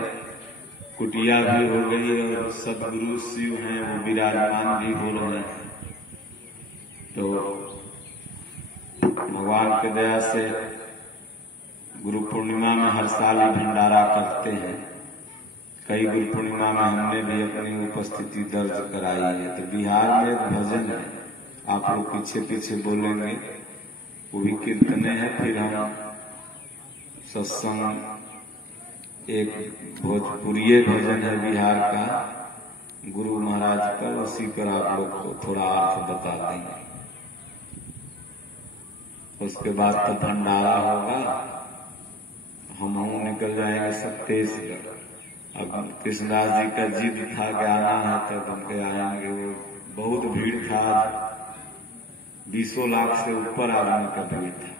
कुटिया भी हो गई, और सदगुरु शिव हैं वो विराजमान भी हो रहे हैं। तो भगवान की दया से गुरु पूर्णिमा में हर साल ही भंडारा करते हैं। कई गुरु पूर्णिमा में हमने भी अपनी उपस्थिति दर्ज कराई है। तो बिहार में एक भजन है, आप लोग पीछे पीछे बोलेंगे, वो भी कीर्तने हैं। फिर हम सत्संग, एक भोजपुरी भजन है बिहार का गुरु महाराज का, उसी पर आप लोग को थोड़ा अर्थ बता देंगे। उसके बाद तो भंडारा होगा, हम निकल जाएंगे छत्तीसगढ़। अब कृष्णदास जी का जिद था कि आना है तब उनके आएंगे। वो बहुत भीड़ था, 20 लाख से ऊपर आदमी का भीड़ था,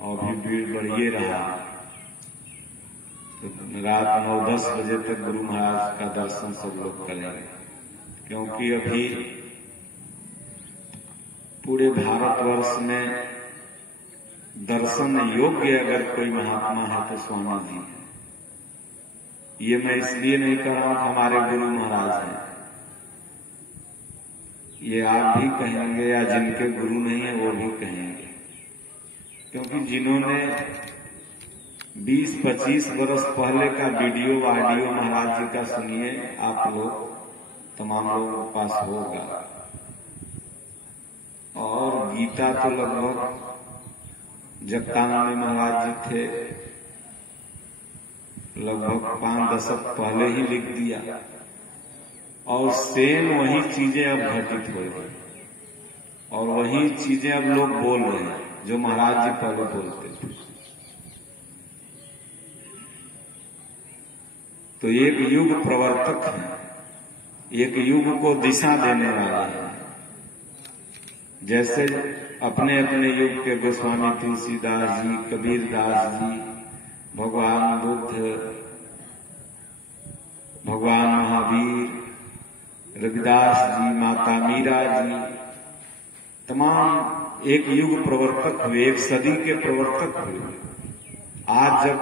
और भी भीड़ बढ़िए रहा। तो रात 9-10 बजे तक गुरु महाराज का दर्शन सब लोग करेंगे, क्योंकि अभी पूरे भारतवर्ष में दर्शन योग्य अगर कोई महात्मा है तो स्वामी जी है। ये मैं इसलिए नहीं कह रहा हूं कि हमारे गुरु महाराज हैं, ये आप भी कहेंगे या जिनके गुरु नहीं है वो भी कहेंगे। क्योंकि जिन्होंने 20-25 वर्ष पहले का वीडियो ऑडियो महाराज जी का सुनिए, आप लोग तमाम लोगों के पास होगा। और गीता तो लगभग जब कानूनी महाराज जी थे लगभग 5 दशक पहले ही लिख दिया, और सेम वही चीजें अब घटित हो रही, और वही चीजें अब लोग बोल रहे हैं। जो महाराज जी पहले बोलते थे। तो एक युग प्रवर्तक है, एक युग को दिशा देने वाले हैं। जैसे अपने अपने युग के गोस्वामी तुलसीदास जी, कबीरदास जी, भगवान बुद्ध, भगवान महावीर, रविदास जी, माता मीरा जी, तमाम एक युग प्रवर्तक हुए, एक सदी के प्रवर्तक हुए। आज जब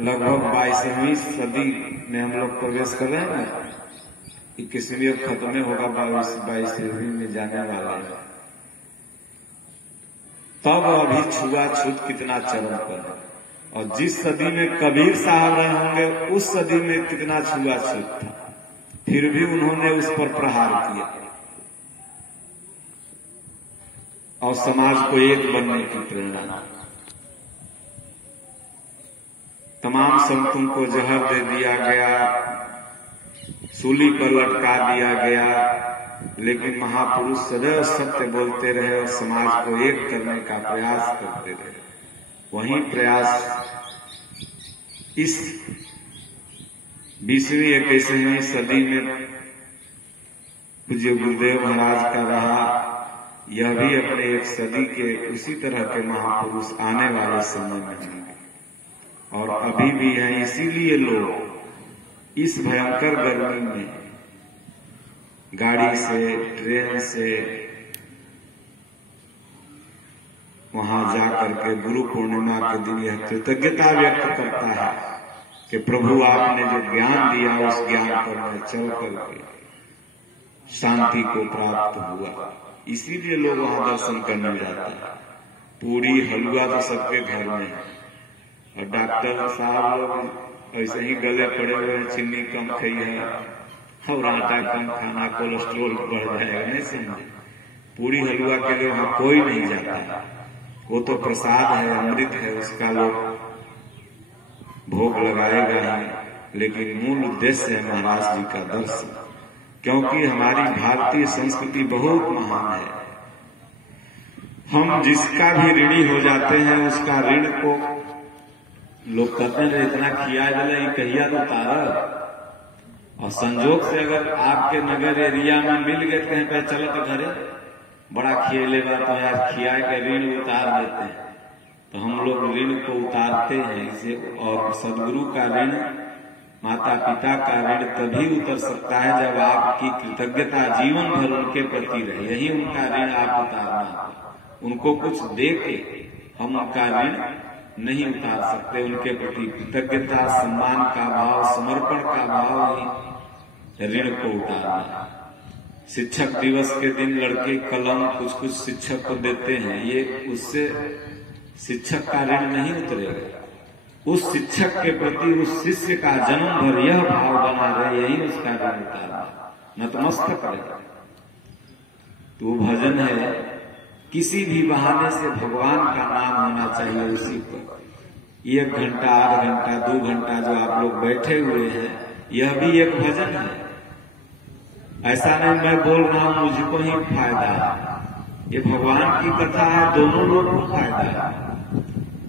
लगभग 22वीं सदी में हम लोग प्रवेश कर रहे हैं ना, 21वीं खत्म में होगा, 22वीं में जाने वाले हैं, तब अभी छुआछूत कितना चरम पर है। और जिस सदी में कबीर साहब रहे होंगे उस सदी में कितना छुआछूत था, फिर भी उन्होंने उस पर प्रहार किया और समाज को एक बनने की प्रेरणा। तमाम संतों को जहर दे दिया गया, सूली पर लटका दिया गया, लेकिन महापुरुष सदैव सत्य बोलते रहे और समाज को एक करने का प्रयास करते रहे। वही प्रयास इस 20वीं 21वीं सदी में पूज्य गुरुदेव महाराज का रहा। यह भी अपने एक सदी के उसी तरह के महापुरुष आने वाले समय में होंगे और अभी भी हैं। इसीलिए लोग इस भयंकर गर्मी में गाड़ी से, ट्रेन से वहां जाकर के गुरु पूर्णिमा के दिन यह कृतज्ञता व्यक्त करता है कि प्रभु आपने जो ज्ञान दिया उस ज्ञान पर मैं चल करके शांति को प्राप्त हुआ। इसीलिए लोग वहां दर्शन करने जाते हैं। पूरी हलवा तो सबके घर में है और डॉक्टर साहब लोग ऐसे ही गले पड़े हुए हैं, चीनी कम खाई है और आटा कम खाना, कोलेस्ट्रोल बढ़ जाएगा, नहीं समझे। पूरी हलवा के लिए वहां कोई नहीं जाता है, वो तो प्रसाद है, अमृत है, उसका लोग भोग लगाएगा ही, लेकिन मूल उद्देश्य है महाराज जी का दर्शन। क्योंकि हमारी भारतीय संस्कृति बहुत महान है। हम जिसका भी ऋणी हो जाते हैं उसका ऋण को लोग कहते हैं इतना खिया दिले कहिया तो तारा। और संजोग से अगर आपके नगर एरिया में मिल गए कहीं पे चलत घरे बड़ा खियले बा तो यार खिया के ऋण उतार देते हैं। तो हम लोग ऋण को उतारते हैं इसे। और सदगुरु का ऋण, माता पिता का ऋण तभी उतर सकता है जब आपकी कृतज्ञता जीवन भर उनके प्रति रहे। यही उनका ऋण आप उतारना। उनको कुछ दे के हम उनका ऋण नहीं उतार सकते। उनके प्रति कृतज्ञता, सम्मान का भाव, समर्पण का भाव ही ऋण को उतारना। शिक्षक दिवस के दिन लड़के कलम कुछ शिक्षक को देते हैं, ये उससे शिक्षक का ऋण नहीं उतरेगा। उस शिक्षक के प्रति उस शिष्य का जन्म भर यह भाव बना रहे, यही उसका ऋण उतारना। नतमस्तक रहे। तो भजन है, किसी भी बहाने से भगवान का नाम होना चाहिए उसी पर। 1 घंटा, 8 घंटा, 2 घंटा जो आप लोग बैठे हुए हैं, यह भी एक भजन है। ऐसा नहीं मैं बोल रहा हूं मुझको ही फायदा है, ये भगवान की कथा है, दोनों लोगों को फायदा है।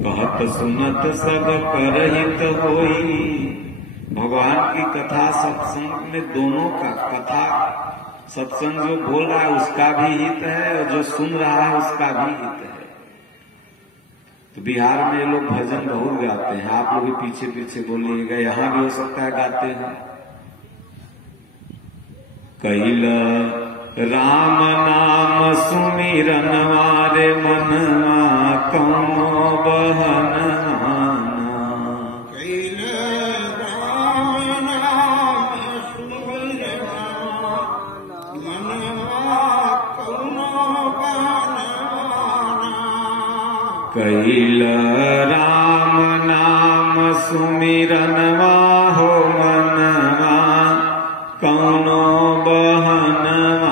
कहत सुनत सब करहित होई। भगवान की कथा सत्संग में दोनों का, कथा सत्संग जो बोल रहा है उसका भी हित है और जो सुन रहा है उसका भी हित है। तो बिहार में ये लोग भजन बहुत गाते हैं, आप लोग भी पीछे पीछे बोलिएगा, यहां भी हो सकता है गाते हैं। कैला राम नाम सुमिरन वारे मनवा कौनो बहनवा। कैल राम नाम सुमिरनवा हो मनवा कौनो बहनवाना।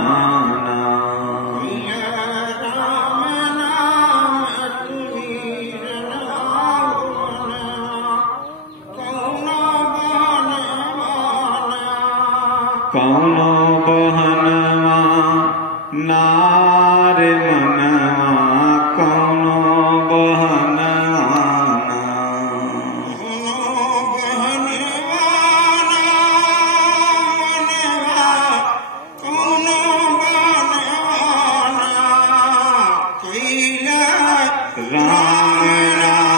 कौनो बहनवा नारे मनवा कौनो बहनवाना राम राम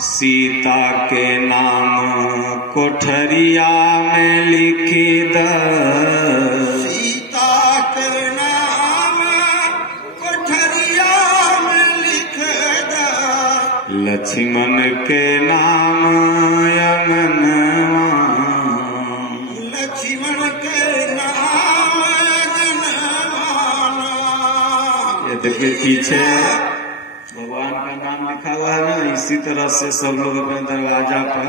सीता के नाम कोठरिया में लिखी द सीता के नाम कोठरिया में लिख द लक्ष्मण के नाम अंगनवा लक्ष्मण के नाम अंगनवाना। ये देखिए पीछे भगवान का नाम लिखा हुआ है ना, इसी तरह से सब लोग अपने दरवाजा पर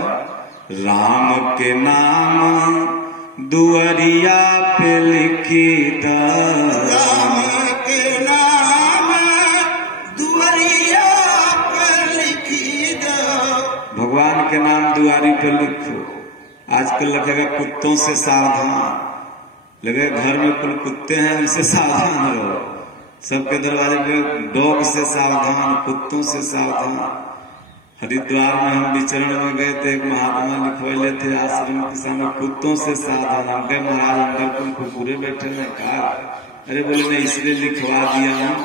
राम के नाम दुआरिया पे लिखी द राम के नाम दुआरिया पर लिखी द भगवान के नाम दुआरी पे लिखो। आजकल लगेगा कुत्तों से सावधान, लगेगा घर में कुल कुत्ते हैं उनसे सावधान रहो, सबके दरवाजे पे डॉग से सावधान, कुत्तों से सावधान। हरिद्वार में हम विचरण में गए थे, एक महात्मा लिखवाले थे आश्रम के सामने, कुत्तों से सावधान। हम कहे महाराज अंदर कुल कुकुरे बैठे हैं। कहा अरे बोले मैं इसलिए लिखवा दिया हूँ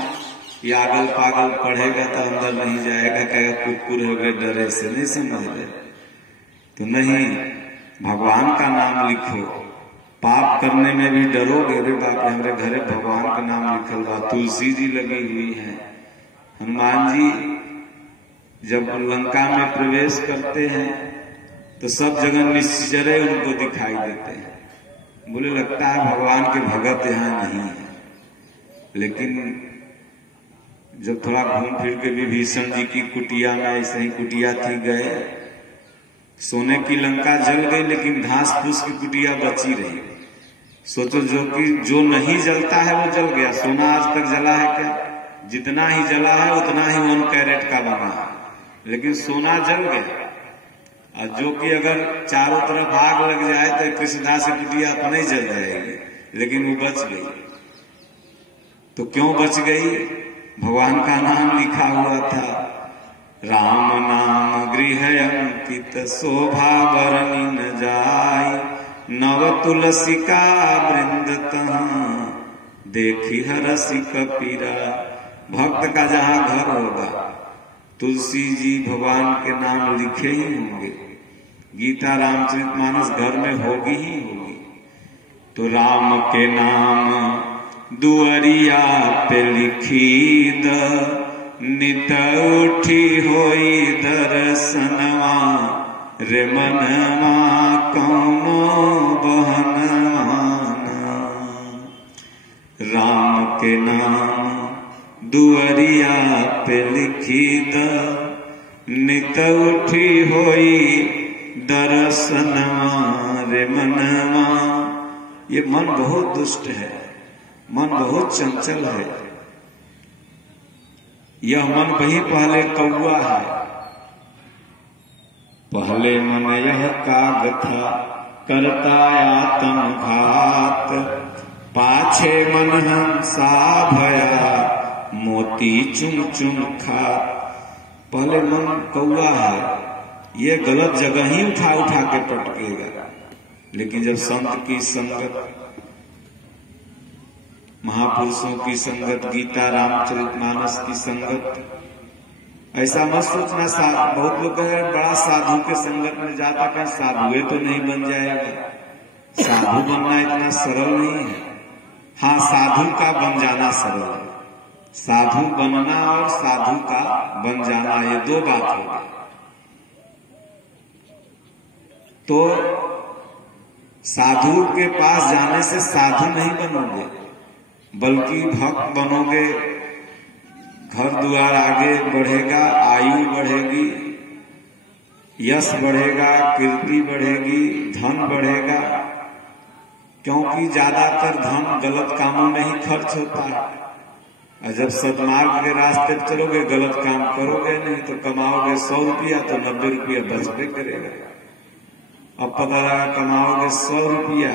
कि आगल पागल पढ़ेगा तो अंदर नहीं जाएगा, कहेगा कुकुर हो गए डरे से। नहीं समझ रहे तो नहीं, भगवान का नाम लिखो। पाप करने में भी डरोगे, रे बाप रे हमारे घरे भगवान का नाम लिखल बा, तुलसी जी लगी हुई है, हनुमान जी जब लंका में प्रवेश करते हैं तो सब जगह निश्चरे उनको दिखाई देते हैं। बोले लगता है भगवान के भगत यहाँ नहीं है। लेकिन जब थोड़ा घूम फिर के विभीषण जी की कुटिया में, ऐसे ही कुटिया थी, गए, सोने की लंका जल गई लेकिन घास फूस की कुटिया बची रही। सोचो जो नहीं जलता है वो जल गया। सोना आज तक जला है क्या? जितना ही जला है उतना ही 1 कैरेट का बना है, लेकिन सोना जल गया। और जो कि अगर चारों तरफ आग लग जाए तो कृष्णदास की कुटिया अपने ही जल जाएगी, लेकिन वो बच गई। तो क्यों बच गई? भगवान का नाम लिखा हुआ था। राम नाम गृह अंकित शोभा बरनी न जाय, नव तुलसी का वृंद तहाँ देखी हरसी कपीरा। भक्त का जहाँ घर होगा तुलसी जी भगवान के नाम लिखे ही होंगे। गीता रामचरितमानस घर में होगी ही होगी। तो राम के नाम दुआरिया पे लिखी द, नित उठी होई दर्शनवा, रे मनवा कौनो बहनवाना। राम के नाम दुआरिया पे लिखी द, नित उठी होई दर्शनवा, रे मनवा। ये मन बहुत दुष्ट है, मन बहुत चंचल है। यह मन वही पहले कौआ है। पहले मन यह काग था करता आत्म घात, पाछे मन हंसा भया मोती चुन चुन खात। पहले मन कौआ है, ये गलत जगह ही उठा उठा के पटकेगा। लेकिन जब संत की संगत, महापुरुषों की संगत, गीता रामचरितमानस की संगत, ऐसा मत सोचना बहुत लोग बड़ा साधु के संगत में जाता, कहीं साधुए तो नहीं बन जाएगा। साधु बनना इतना सरल नहीं है। हाँ, साधु का बन जाना सरल है। साधु बनना और साधु का बन जाना ये दो बात होगी। तो साधु के पास जाने से साधु नहीं बनोगे, बल्कि भक्त बनोगे। घर द्वार आगे बढ़ेगा, आयु बढ़ेगी, यश बढ़ेगा, कीर्ति बढ़ेगी, धन बढ़ेगा। क्योंकि ज्यादातर धन गलत कामों में ही खर्च होता है। और जब सदमार्ग के रास्ते पर चलोगे, गलत काम करोगे नहीं तो कमाओगे 100 रुपया तो 90 रुपया बचबे करेगा। अब पता लगा कमाओगे 100 रुपया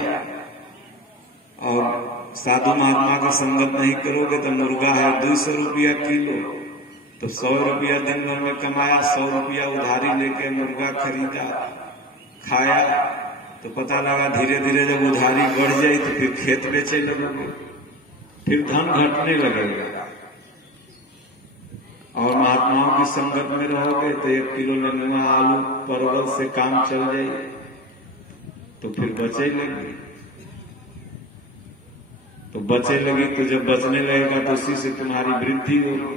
और साधु महात्मा का संगत नहीं करोगे तो मुर्गा है 200 रुपया किलो, तो 100 रुपया दिन भर में कमाया, 100 रुपया उधारी लेके मुर्गा खरीदा, खाया, तो पता लगा धीरे धीरे जब उधारी बढ़ जाए तो फिर खेत बेचे लगोगे, फिर धन घटने लगेगा। और महात्माओं की संगत में रहोगे तो 1 किलो नेनुआ आलू परवल से काम चल जाए, तो फिर बचे लगी, तो बचे लगी, तो जब बचने लगेगा तो उसी से तुम्हारी वृद्धि होगी।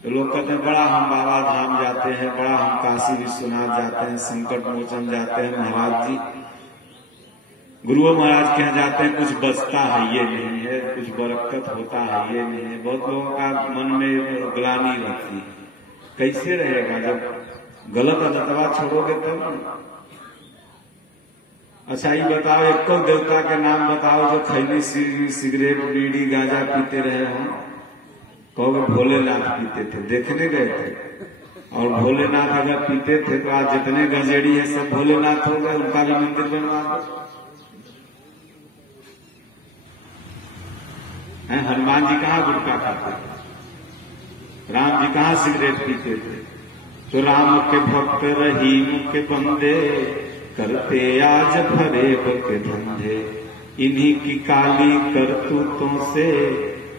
तो लोग कहते हैं बड़ा हम बाबा धाम जाते हैं, बड़ा हम काशी विश्वनाथ जाते हैं, संकट मोचन जाते हैं, महाराज जी गुरुओं महाराज के यहाँ जाते हैं, कुछ बचता है ये नहीं है, कुछ बरकत होता है ये नहीं है। बहुत लोगों का मन में ग्लानि रहती है, कैसे रहेगा जब गलत अदतवा छोड़ोगे तब। अच्छा ये बताओ, एक को देवता के नाम बताओ जो खैनी सिगरेट बीड़ी गांजा पीते रहे हो। कहोगे भोलेनाथ पीते थे, देखने गए थे, और भोलेनाथ अगर पीते थे तो आज जितने गंजेड़ी है सब भोलेनाथ हो गए, उनका भी मंदिर बनवा दो। हनुमान जी कहाँ गुटखा खाते थे, राम जी कहाँ सिगरेट पीते थे। तो राम के भक्त रहीम के बंदे करते आज फरेब के धंधे, इन्हीं की काली करतूतों से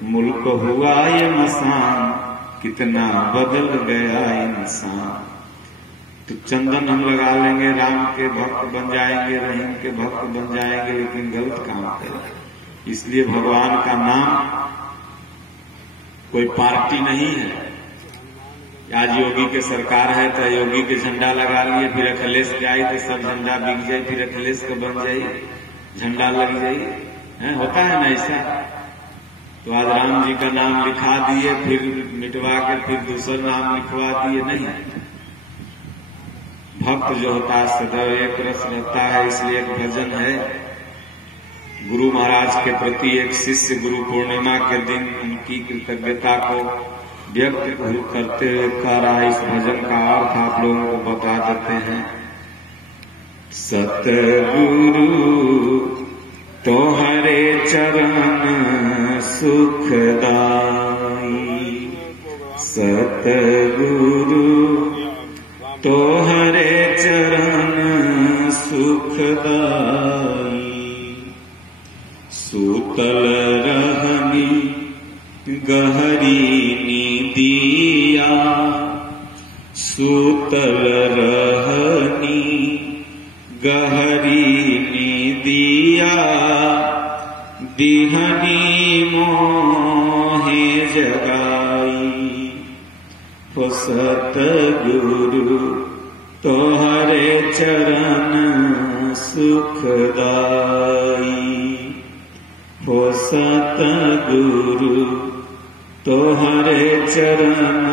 मुल्क हुआ ये मसान, कितना बदल गया इंसान। तो चंदन हम लगा लेंगे, राम के भक्त बन जाएंगे, रहीम के भक्त बन जाएंगे, लेकिन गलत काम करेंगे। इसलिए भगवान का नाम कोई पार्टी नहीं है। आज योगी के सरकार है तो योगी के झंडा लगा लिए, फिर अखिलेश के आई तो सब झंडा बिक जाए, फिर अखिलेश का बन जाए, झंडा लग जाए, होता है ना ऐसा। तो आज राम जी का नाम लिखा दिए, फिर मिटवा के फिर दूसरा नाम लिखवा दिए, नहीं। भक्त जो होता है सदैव एक रस रहता है। इसलिए एक भजन है गुरु महाराज के प्रति, एक शिष्य गुरु पूर्णिमा के दिन उनकी कृतज्ञता को व्यक्त करते हुए कह रहा है। इस भजन का अर्थ आप लोगों को बता देते हैं। सतगुरु तोहरे चरण सुखदाई, सतगुरु तोहरे चरण सुखदाई, सूतल रहनी गहरी नीदिया, सूतल रहनी गहरी नीदिया, दिहनी मोहे जगाई, हो सतगुरु तोहरे चरण सुखदाई, हो सतगुरु तोहरे चरण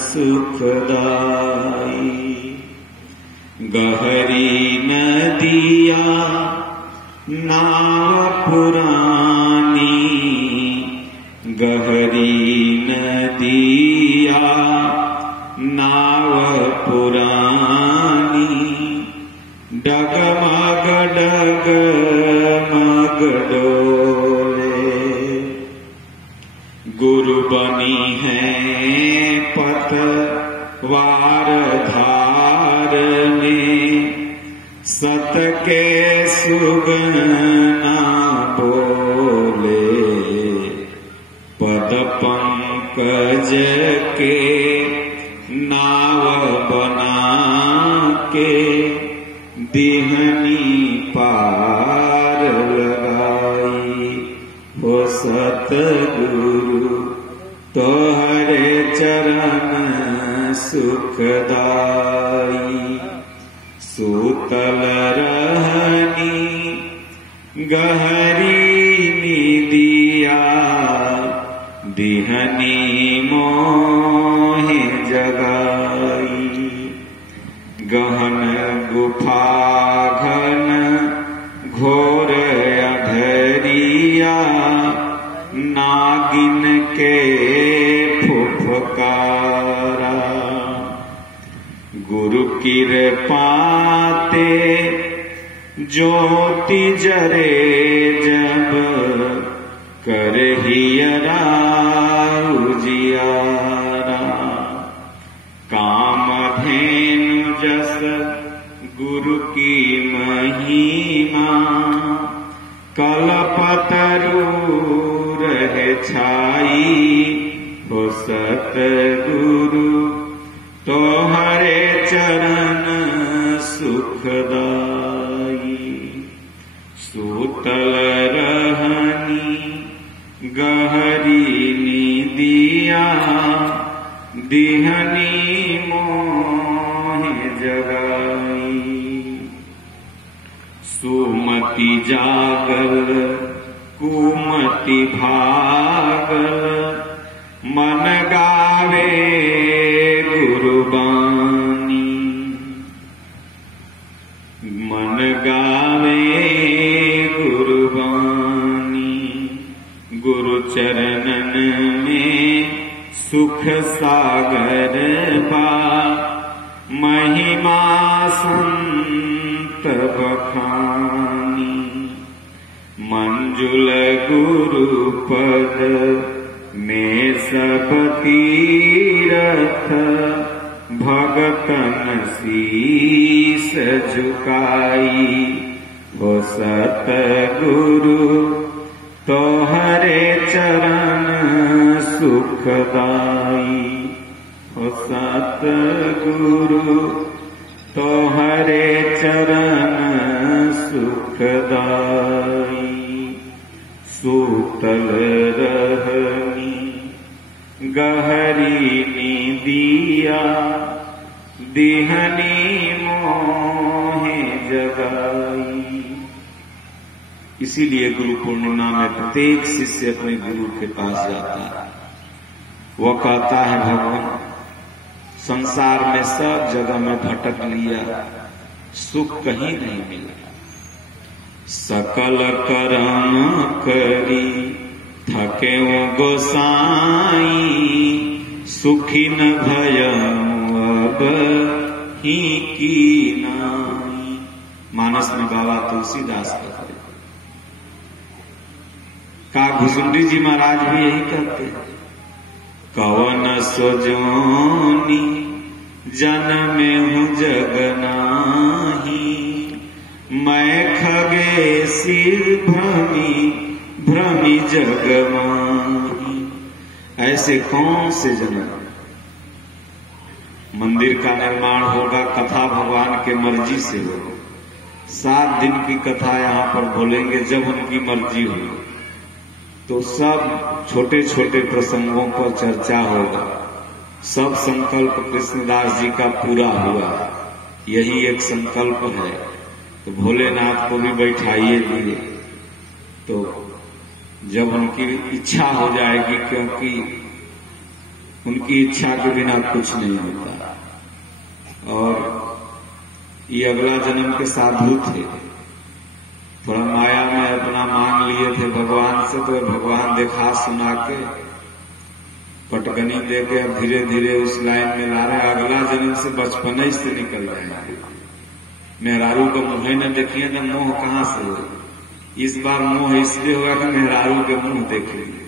सुखदाई। गहरी नदिया नाव पुरानी, गहरी नदिया नाव पुरानी, डगमग डगमग डोले, गुरु बनी है पतवार धार में, सत के सुगना बोले, पद पंकज के नाव बना के, दिहनी पार लगाई, हो सतगुरु तोहरे चरण सुखदाई, सूतल रहनी गहरी निदिया, दिहनी मोहि जगाई, गहन गुफा घन घोर अधरिया, नागिन के फुफकारा, गुरु कृपाते ज्योति जरे जब करहियरा उजियारा कामधेनु जस गुरु की महिमा कलपतरु रहे छाई हो सतगुरु तोहरे चरण सुखदाई सूतल रहनी गहरी निदिया दिहनी मोहि जगाई सुमति जागल कुमति भागल मन गावे गुरुबानी मन गावे गुरुबानी गुरु चरणन में सुख सागर बा महिमा संत बखानी मंजुल गुरु पद में सब तीरथ भगतन शीस झुकाई हो सतगुरु तोहरे चरण सुखदाई हो सतगुरु तोहरे चरण सुखदाई सूतल रहनी गहरी निदिया दिहनी मोहे जगाई। इसीलिए गुरु पूर्णिमा में प्रत्येक शिष्य अपने गुरु के पास जाता है। वह कहता है भगवान संसार में सब जगह में भटक लिया, सुख कहीं नहीं मिला। सकल कर्म करी थके गोसाई सुखी न भयऊ अब ही की नाई। मानस में बाबा तुलसीदास कहते का घुसुंडी जी महाराज भी यही कहते हैं कवन सोजोनी जन्मे हूँ जगनाही मैं खगे सिर भ्रमी जगमाही। ऐसे कौन से जन्म मंदिर का निर्माण होगा, कथा भगवान के मर्जी से होगा। 7 दिन की कथा यहाँ पर बोलेंगे जब उनकी मर्जी होगी। तो सब छोटे छोटे प्रसंगों पर चर्चा होगा। सब संकल्प कृष्णदास जी का पूरा हुआ, यही एक संकल्प है। तो भोलेनाथ को भी बैठाइए दिए, तो जब उनकी इच्छा हो जाएगी, क्योंकि उनकी इच्छा के बिना कुछ नहीं होता। और ये अगला जन्म के साधु थे, थोड़ा माया में अपना मांग लिए थे भगवान से, तो भगवान देखा सुना के पटकनी दे के अब धीरे धीरे उस लाइन में ला रहे। अगला जन्म से बचपन ही से निकल जाएंगे। मेहरारू का मुंह न देखिए न मोह कहाँ से हो। इस बार मोह इसलिए होगा कि मेहरारू के मुंह देख लिए।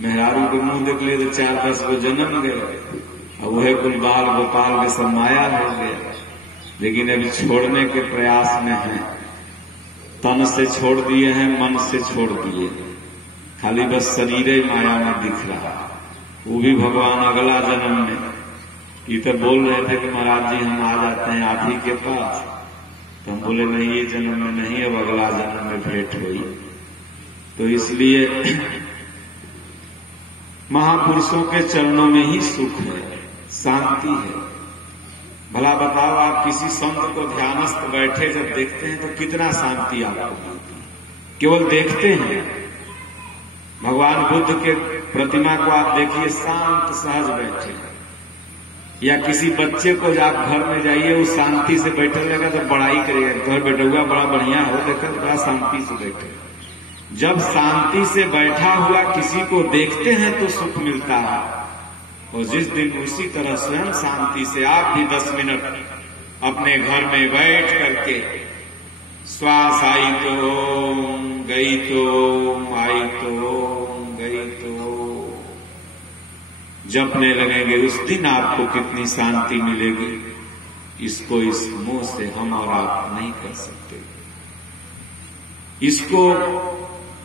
मेहरारू के मुंह देख लिए तो 4-10 को जन्म गए, अब वह कुल बाल गोपाल के सब माया हो गया। लेकिन अभी छोड़ने के प्रयास में है। तन से छोड़ दिए हैं, मन से छोड़ दिए, खाली बस शरीर ही माया में दिख रहा। वो भी भगवान अगला जन्म में। ये तो बोल रहे थे कि महाराज जी हम आ जाते हैं आप ही के पास, तो हम बोले नहीं ये जन्म में नहीं, अब अगला जन्म में भेंट हुई। तो इसलिए महापुरुषों के चरणों में ही सुख है, शांति है। भला बताओ आप किसी संत को ध्यानस्थ बैठे जब देखते हैं तो कितना शांति आपको मिलती है। केवल देखते हैं। भगवान बुद्ध के प्रतिमा को आप देखिए, शांत सहज बैठे हैं। या किसी बच्चे को आप घर में जाइए, वो शांति से बैठे रहेगा तो बड़ाई करेगा, घर बैठा बड़ा बढ़िया हो, देखा बड़ा शांति से बैठे। जब शांति से बैठा हुआ किसी को देखते हैं तो सुख मिलता है। और जिस दिन उसी तरह स्वयं शांति से आप भी 10 मिनट अपने घर में बैठ करके श्वास आई तो गई तो आई तो जपने लगेंगे उस दिन आपको कितनी शांति मिलेगी, इसको इस मुंह से हम और आप नहीं कर सकते। इसको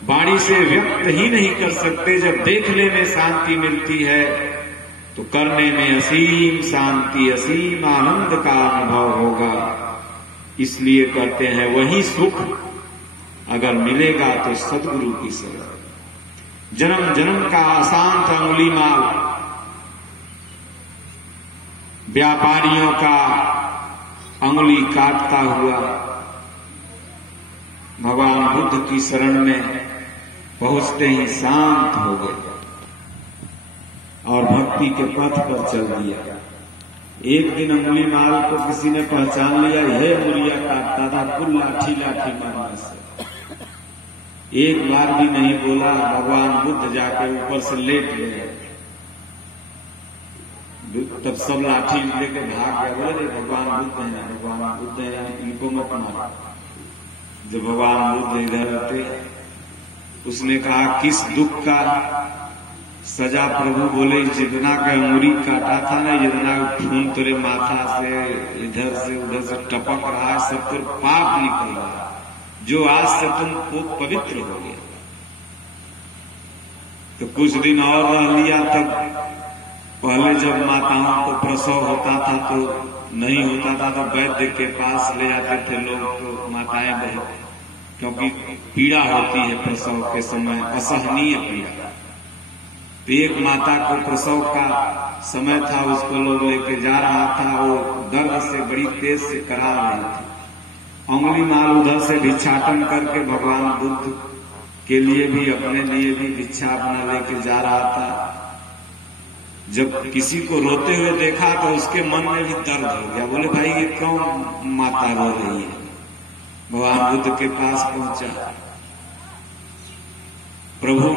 वाणी से व्यक्त ही नहीं कर सकते। जब देखने में शांति मिलती है तो करने में असीम शांति, असीम आनंद का अनुभव होगा। इसलिए कहते हैं वही सुख अगर मिलेगा तो सद्गुरु की शरण। जन्म जन्म का अशांत अंगुली माल, व्यापारियों का अंगुली काटता हुआ भगवान बुद्ध की शरण में पहुंचते ही शांत हो गए और भक्ति के पथ पर चल दिया। एक दिन अंगुली माल को किसी ने पहचान लिया, यह अंगुलियां काटता था कुल लाठी लाठी मारने से। एक बार भी नहीं बोला, भगवान बुद्ध जाके ऊपर से लेट गए। तब सब लाठी लेके भाग गए। बोले भगवान बुद्ध है, भगवान बुद्ध है, इनको मत मारो। जब भगवान बुद्ध इधर आते, उसने कहा किस दुख का सजा प्रभु? बोले जितना का अंगुली काटा था ना, जितना खून तेरे माथा से इधर से उधर से टपक रहा है, सब तेरे पाप निकल रहा है, जो आज से तुमको पवित्र हो गया। तो कुछ दिन और रह लिया। तब पहले जब माताओं को प्रसव होता था तो नहीं होता था तो वैद्य के पास ले जाते थे लोग, तो माताएं बहुत, क्योंकि पीड़ा होती है प्रसव के समय, असहनीय पीड़ा। तो एक माता को प्रसव का समय था, उसको लोग लेके जा रहा था, वो दर्द से बड़ी तेज से करा रही थी। अंगुली माल उधर से भिक्षाटन करके भगवान बुद्ध के लिए भी, अपने लिए भी भिक्षा अपना लेके जा रहा था। जब किसी को रोते हुए देखा तो उसके मन में भी दर्द हो गया। बोले भाई ये क्यों माता रो रही है? भगवान बुद्ध के पास पहुंचा। प्रभु,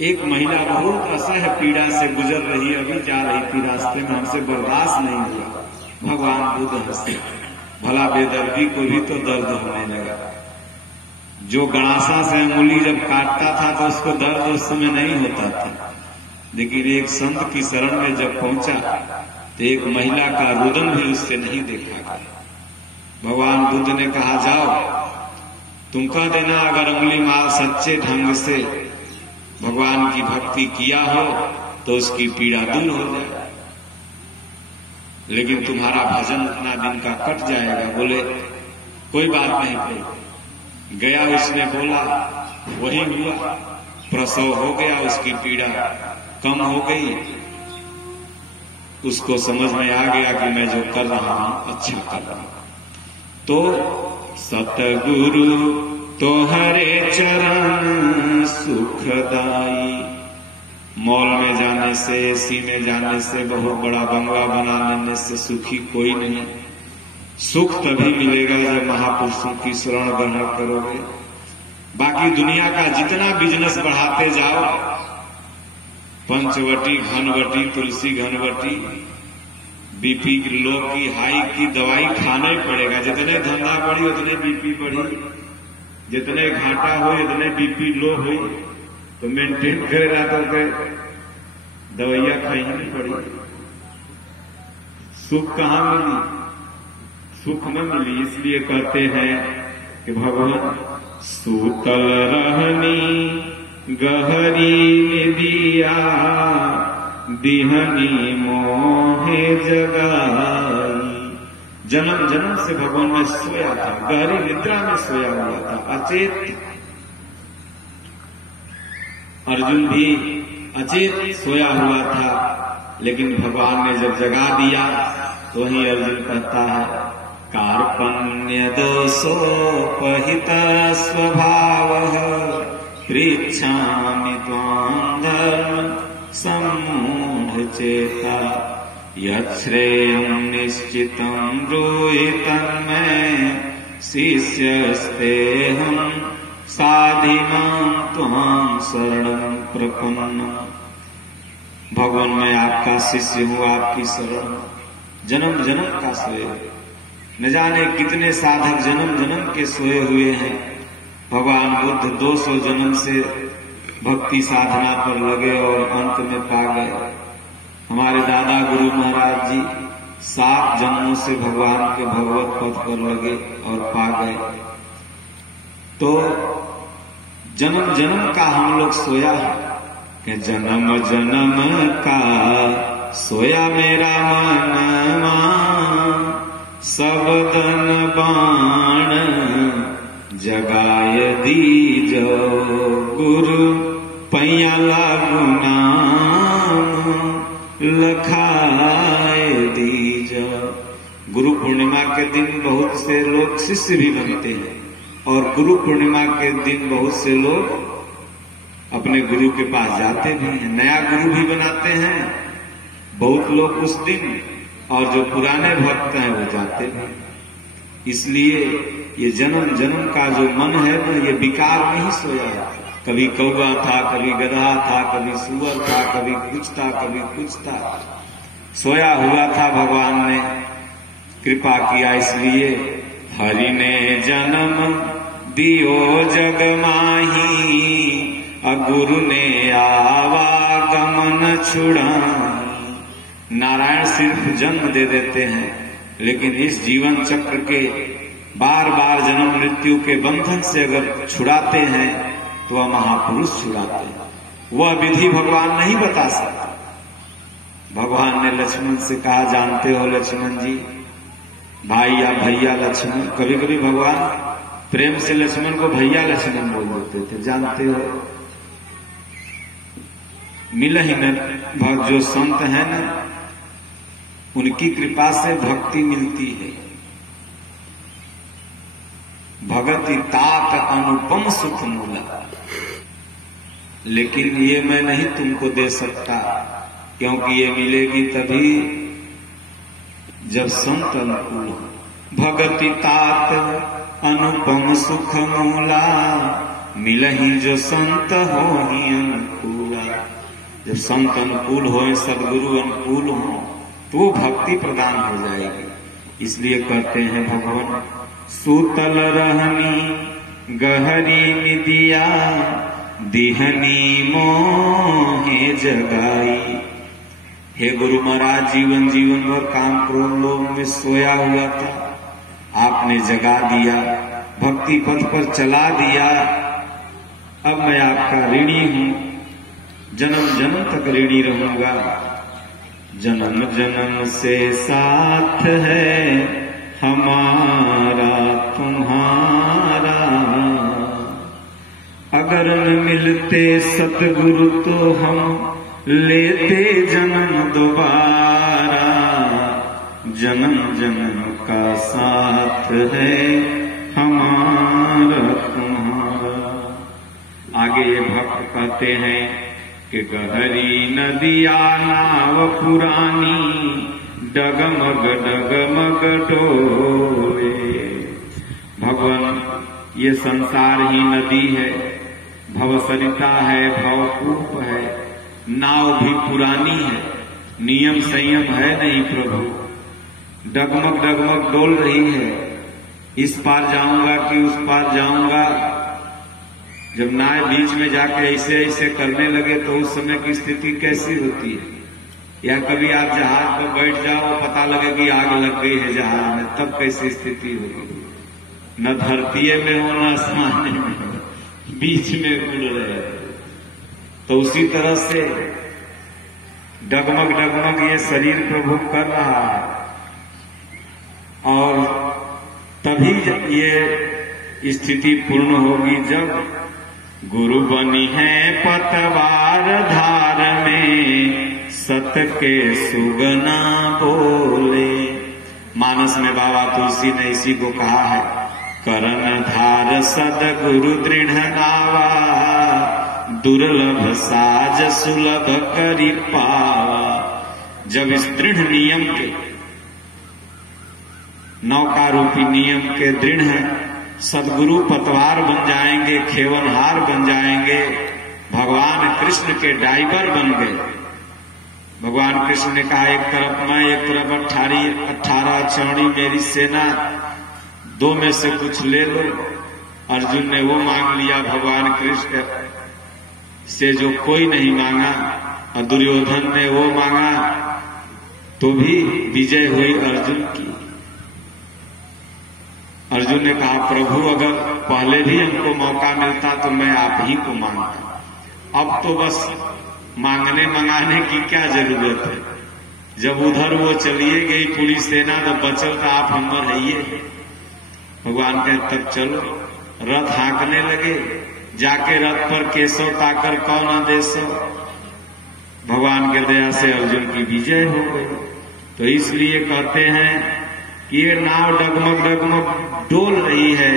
एक महिला बहुत असह्य पीड़ा से गुजर रही, अभी जा रही थी रास्ते में, हमसे बर्दाश्त नहीं हुआ। भगवान बुद्ध हंसे। भला बेदर्दी को भी तो दर्द होने लगा। जो गणासा से अंगुली जब काटता था तो उसको दर्द उस समय नहीं होता था, लेकिन एक संत की शरण में जब पहुंचा तो एक महिला का रुदन भी उससे नहीं देखा गया। भगवान बुद्ध ने कहा जाओ तुम कह देना, अगर अंगुली माल सच्चे ढंग से भगवान की भक्ति किया हो तो उसकी पीड़ा दूर हो जाए, लेकिन तुम्हारा भजन उतना दिन का कट जाएगा। बोले कोई बात नहीं प्रभु। गया, उसने बोला, वही हुआ, प्रसव हो गया, उसकी पीड़ा कम हो गई। उसको समझ में आ गया कि मैं जो कर रहा हूं अच्छा कर रहा हूं। तो सतगुरु तोहरे चरण सुखदाई। मॉल में जाने से, एसी में जाने से, बहुत बड़ा बंगला बना लेने से सुखी कोई नहीं। सुख तभी मिलेगा जब महापुरुषों की शरण ग्रहण करोगे। बाकी दुनिया का जितना बिजनेस बढ़ाते जाओ, पंचवटी, घनवटी, तुलसी घनवटी, बीपी लो की, हाई की दवाई खाना ही पड़ेगा। जितने धंधा बढ़ी उतने बीपी बढ़ी, जितने घाटा हो उतने बीपी लो हुई, तो मेंटेन करेगा तो दवाइयां खानी पड़ी। सुख कहाँ मिली? सुख न मिली। इसलिए कहते हैं कि भगवान सूतल रहनी गहरी निदिया, दिहनी मोहे जगाई। जन्म जन्म से भगवान में सोया था, गहरी निद्रा में सोया हुआ था, अचेत। अर्जुन भी अचेत सोया हुआ था, लेकिन भगवान ने जब जगा दिया तो वही अर्जुन कहता है, कार्पण्य दोषोपहित स्वभावः पृच्छामि त्वां धर्म सम्मूढ़ चेता, यच्छ्रेयं निश्चितं ब्रूहि तन्मे शिष्यस्तेऽहं साधिमां त्वां शरणं प्रपन्नम्। भगवान मैं आपका शिष्य हूँ, आपकी शरण। जन्म जन्म का सोए, न जाने कितने साधक जन्म जन्म के सोए हुए हैं। भगवान बुद्ध 200 जन्म से भक्ति साधना पर लगे और अंत में पा गए। हमारे दादा गुरु महाराज जी 7 जन्मों से भगवान के भगवत पथ पर लगे और पा गए। तो जन्म जन्म का हम लोग सोया है कि जन्म जन्म का सोया मेरा मनवा, सब दन बाण जगाय दीजो, गुरु पैया लागू नाम लखाए दीजो। गुरु पूर्णिमा के दिन बहुत से लोग शिष्य भी बनते हैं और गुरु पूर्णिमा के दिन बहुत से लोग अपने गुरु के पास जाते भी हैं, नया गुरु भी बनाते हैं बहुत लोग उस दिन, और जो पुराने भक्त हैं वो जाते हैं। इसलिए ये जन्म जन्म का जो मन है ना, ये विकार में ही सोया है। कभी कौवा था, कभी गधा था, कभी सुअर था, कभी कुछ था, कभी कुछ था, सोया हुआ था। भगवान ने कृपा किया, इसलिए हरि ने जन्म दियो जग माही, गुरु ने आवागमन छुड़ाई। नारायण सिर्फ जन्म दे देते हैं, लेकिन इस जीवन चक्र के बार बार जन्म मृत्यु के बंधन से अगर छुड़ाते हैं तो वह महापुरुष छुड़ाते हैं। वह विधि भगवान नहीं बता सकता। भगवान ने लक्ष्मण से कहा, जानते हो लक्ष्मण जी, भाई या भैया लक्ष्मण। कभी कभी भगवान प्रेम से लक्ष्मण को भैया लक्ष्मण बोल देते थे। जानते हो, मिल ही न जो संत है न, उनकी कृपा से भक्ति मिलती है। भगति तात अनुपम सुख मूला। लेकिन ये मैं नहीं तुमको दे सकता, क्योंकि ये मिलेगी तभी जब संत अनुकूल हो। भगति तात अनुपम सुख मूला, मिलहि जो संत हो ही अनुकूला। जब संत अनुकूल हो, सदगुरु अनुकूल हो, तो वो भक्ति प्रदान हो जाएगी। इसलिए कहते हैं भगवान, सूतल रहनी गहरी निदिया, दिहनी मोहे जगाई। हे गुरु महाराज, जीवन जीवन भर काम क्रोध लोभ में सोया हुआ था, आपने जगा दिया, भक्ति पथ पर चला दिया। अब मैं आपका ऋणी हूं, जन्म जन्म तक ऋणी रहूंगा। जन्म जन्म से साथ है हमारा तुम्हारा, अगर न मिलते सतगुरु तो हम लेते जन्म दोबारा। जन्म जन्म का साथ है हमारा तुम्हारा। आगे ये भक्त कहते हैं कि गहरी नदिया नाव पुरानी, डगमग डगमग डोले। भगवान, ये संसार ही नदी है, भवसरिता है, भवकूप है, नाव भी पुरानी है, नियम संयम है नहीं प्रभु, डगमग डगमग डोल रही है। इस पार जाऊंगा कि उस पार जाऊंगा। जब नाव बीच में जाके ऐसे ऐसे करने लगे तो उस समय की स्थिति कैसी होती है। या कभी आप जहाज पर बैठ जाओ, पता लगे कि आग लग गई है जहाज में, तब कैसी स्थिति होगी। न धरती में हो न आसमान में हो, बीच में उड़ रहे। तो उसी तरह से डगमग डगमग ये शरीर प्रभु कर रहा है, और तभी ये स्थिति पूर्ण होगी जब गुरु बनी है पतवार धार में, सत के सुगना बोले। मानस में बाबा तुलसी ने इसी को कहा है, करण धार सदगुरु दृढ़ नावा, दुर्लभ साज सुलभ करी पावा। जब इस दृढ़ नियम के, नौका रूपी नियम के दृढ़ है, सदगुरु पतवार बन जाएंगे, खेवनहार बन जाएंगे, भगवान कृष्ण के ड्राइवर बन गए। भगवान कृष्ण ने कहा, एक तरफ मैं, एक तरफ 18 चौड़ी मेरी सेना, दो में से कुछ ले लो। अर्जुन ने वो मांग लिया, भगवान कृष्ण से जो कोई नहीं मांगा और दुर्योधन ने वो मांगा तो भी विजय हुई अर्जुन की। अर्जुन ने कहा प्रभु अगर पहले भी हमको मौका मिलता तो मैं आप ही को मांगता, अब तो बस मांगने मंगाने की क्या जरूरत है। जब उधर वो चलिए गई पूरी सेना तो बचल तो आप हमर है। भगवान कहे तब चलो, रथ हाँकने लगे, जाके रथ पर केशव ताकर कौन आदेश। भगवान के दया से अर्जुन की विजय हो गई। तो इसलिए कहते हैं कि ये नाव डगमग डगमग डोल रही है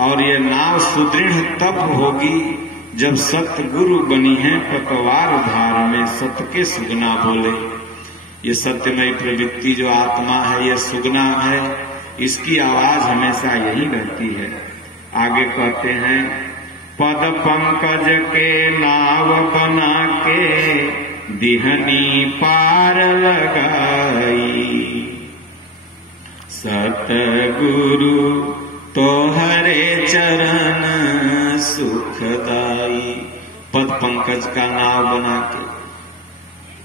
और ये नाव सुदृढ़ तब होगी जब सत्य गुरु बनी है पतवार धार में सत्य के सुगना बोले। ये सत्यमय प्रवृत्ति जो आत्मा है, ये सुगना है, इसकी आवाज हमेशा यही रहती है। आगे कहते हैं पद पंकज के नाव बना के दिहनी पार लगाई, सतगुरु तोहरे चरण सुखदाई। पद पंकज का नाव बना के,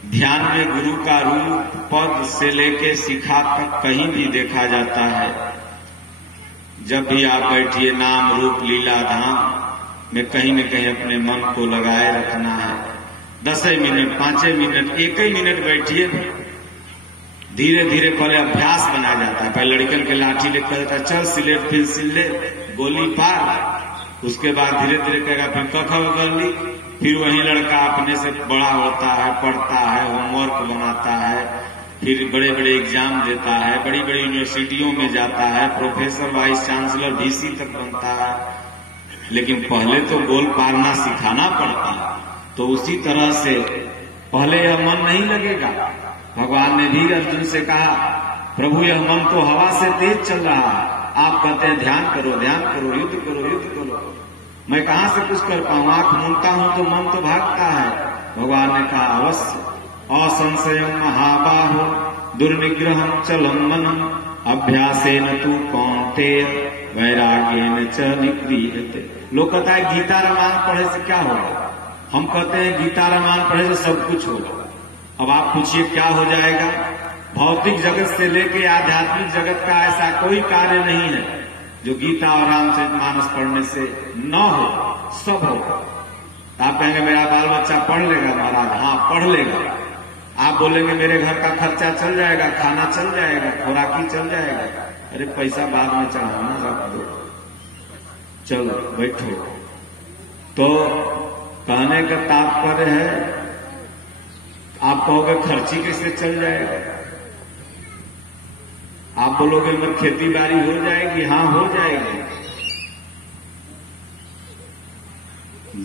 ध्यान में गुरु का रूप पद से लेके शिखा तक कहीं भी देखा जाता है। जब भी आप बैठिए नाम रूप लीला धाम में कहीं न कहीं अपने मन को लगाए रखना है। 10 मिनट 5 मिनट 1 मिनट बैठिए, धीरे धीरे पहले अभ्यास बना जाता है। पहले लड़कन के लाठी लेकर जाता है, चल सिलेट फिर सिलेट गोली पार। उसके बाद धीरे धीरे कहेगा फिर कखा कर ली, फिर वही लड़का अपने से बड़ा होता है, पढ़ता है, होमवर्क बनाता है, फिर बड़े बड़े एग्जाम देता है, बड़ी बड़ी यूनिवर्सिटियों में जाता है, प्रोफेसर वाइस चांसलर VC तक बनता है। लेकिन पहले तो गोल पारना सिखाना पड़ता है। तो उसी तरह से पहले यह मन नहीं लगेगा। भगवान ने भी अर्जुन से कहा प्रभु यह मन तो हवा से तेज चल रहा है, आप कहते हैं ध्यान करो ध्यान करो, युद्ध करो युद्ध करो, मैं कहां से कुछ कर पाऊं, आंख मूंदता हूं तो मन तो भागता है। भगवान ने कहा अवश्य असंशयम महाबाहो दुर्निग्रहम चलम मनम अभ्यासेन तु कौन्तेय वैराग्येन च निगृह्यते। लोग कहता है गीता रामायण पढ़े से क्या होगा, हम कहते हैं गीता रामायण पढ़े से सब कुछ होगा। अब आप पूछिए क्या हो जाएगा। भौतिक जगत से लेके आध्यात्मिक जगत का ऐसा कोई कार्य नहीं है जो गीता और रामचरितमानस पढ़ने से न हो, सब होगा। आप कहेंगे मेरा बाल बच्चा पढ़ लेगा महाराज, हाँ पढ़ लेगा। आप बोलेंगे मेरे घर का खर्चा चल जाएगा, खाना चल जाएगा, खुराकी चल जाएगा। अरे पैसा बाद में चढ़ाना, रख दो, चलो बैठो। तो कहने का तात्पर्य है आप कहोगे खर्ची कैसे चल जाएगा। आप बोलोगे मैं खेती बाड़ी हो जाएगी, हाँ हो जाएगी।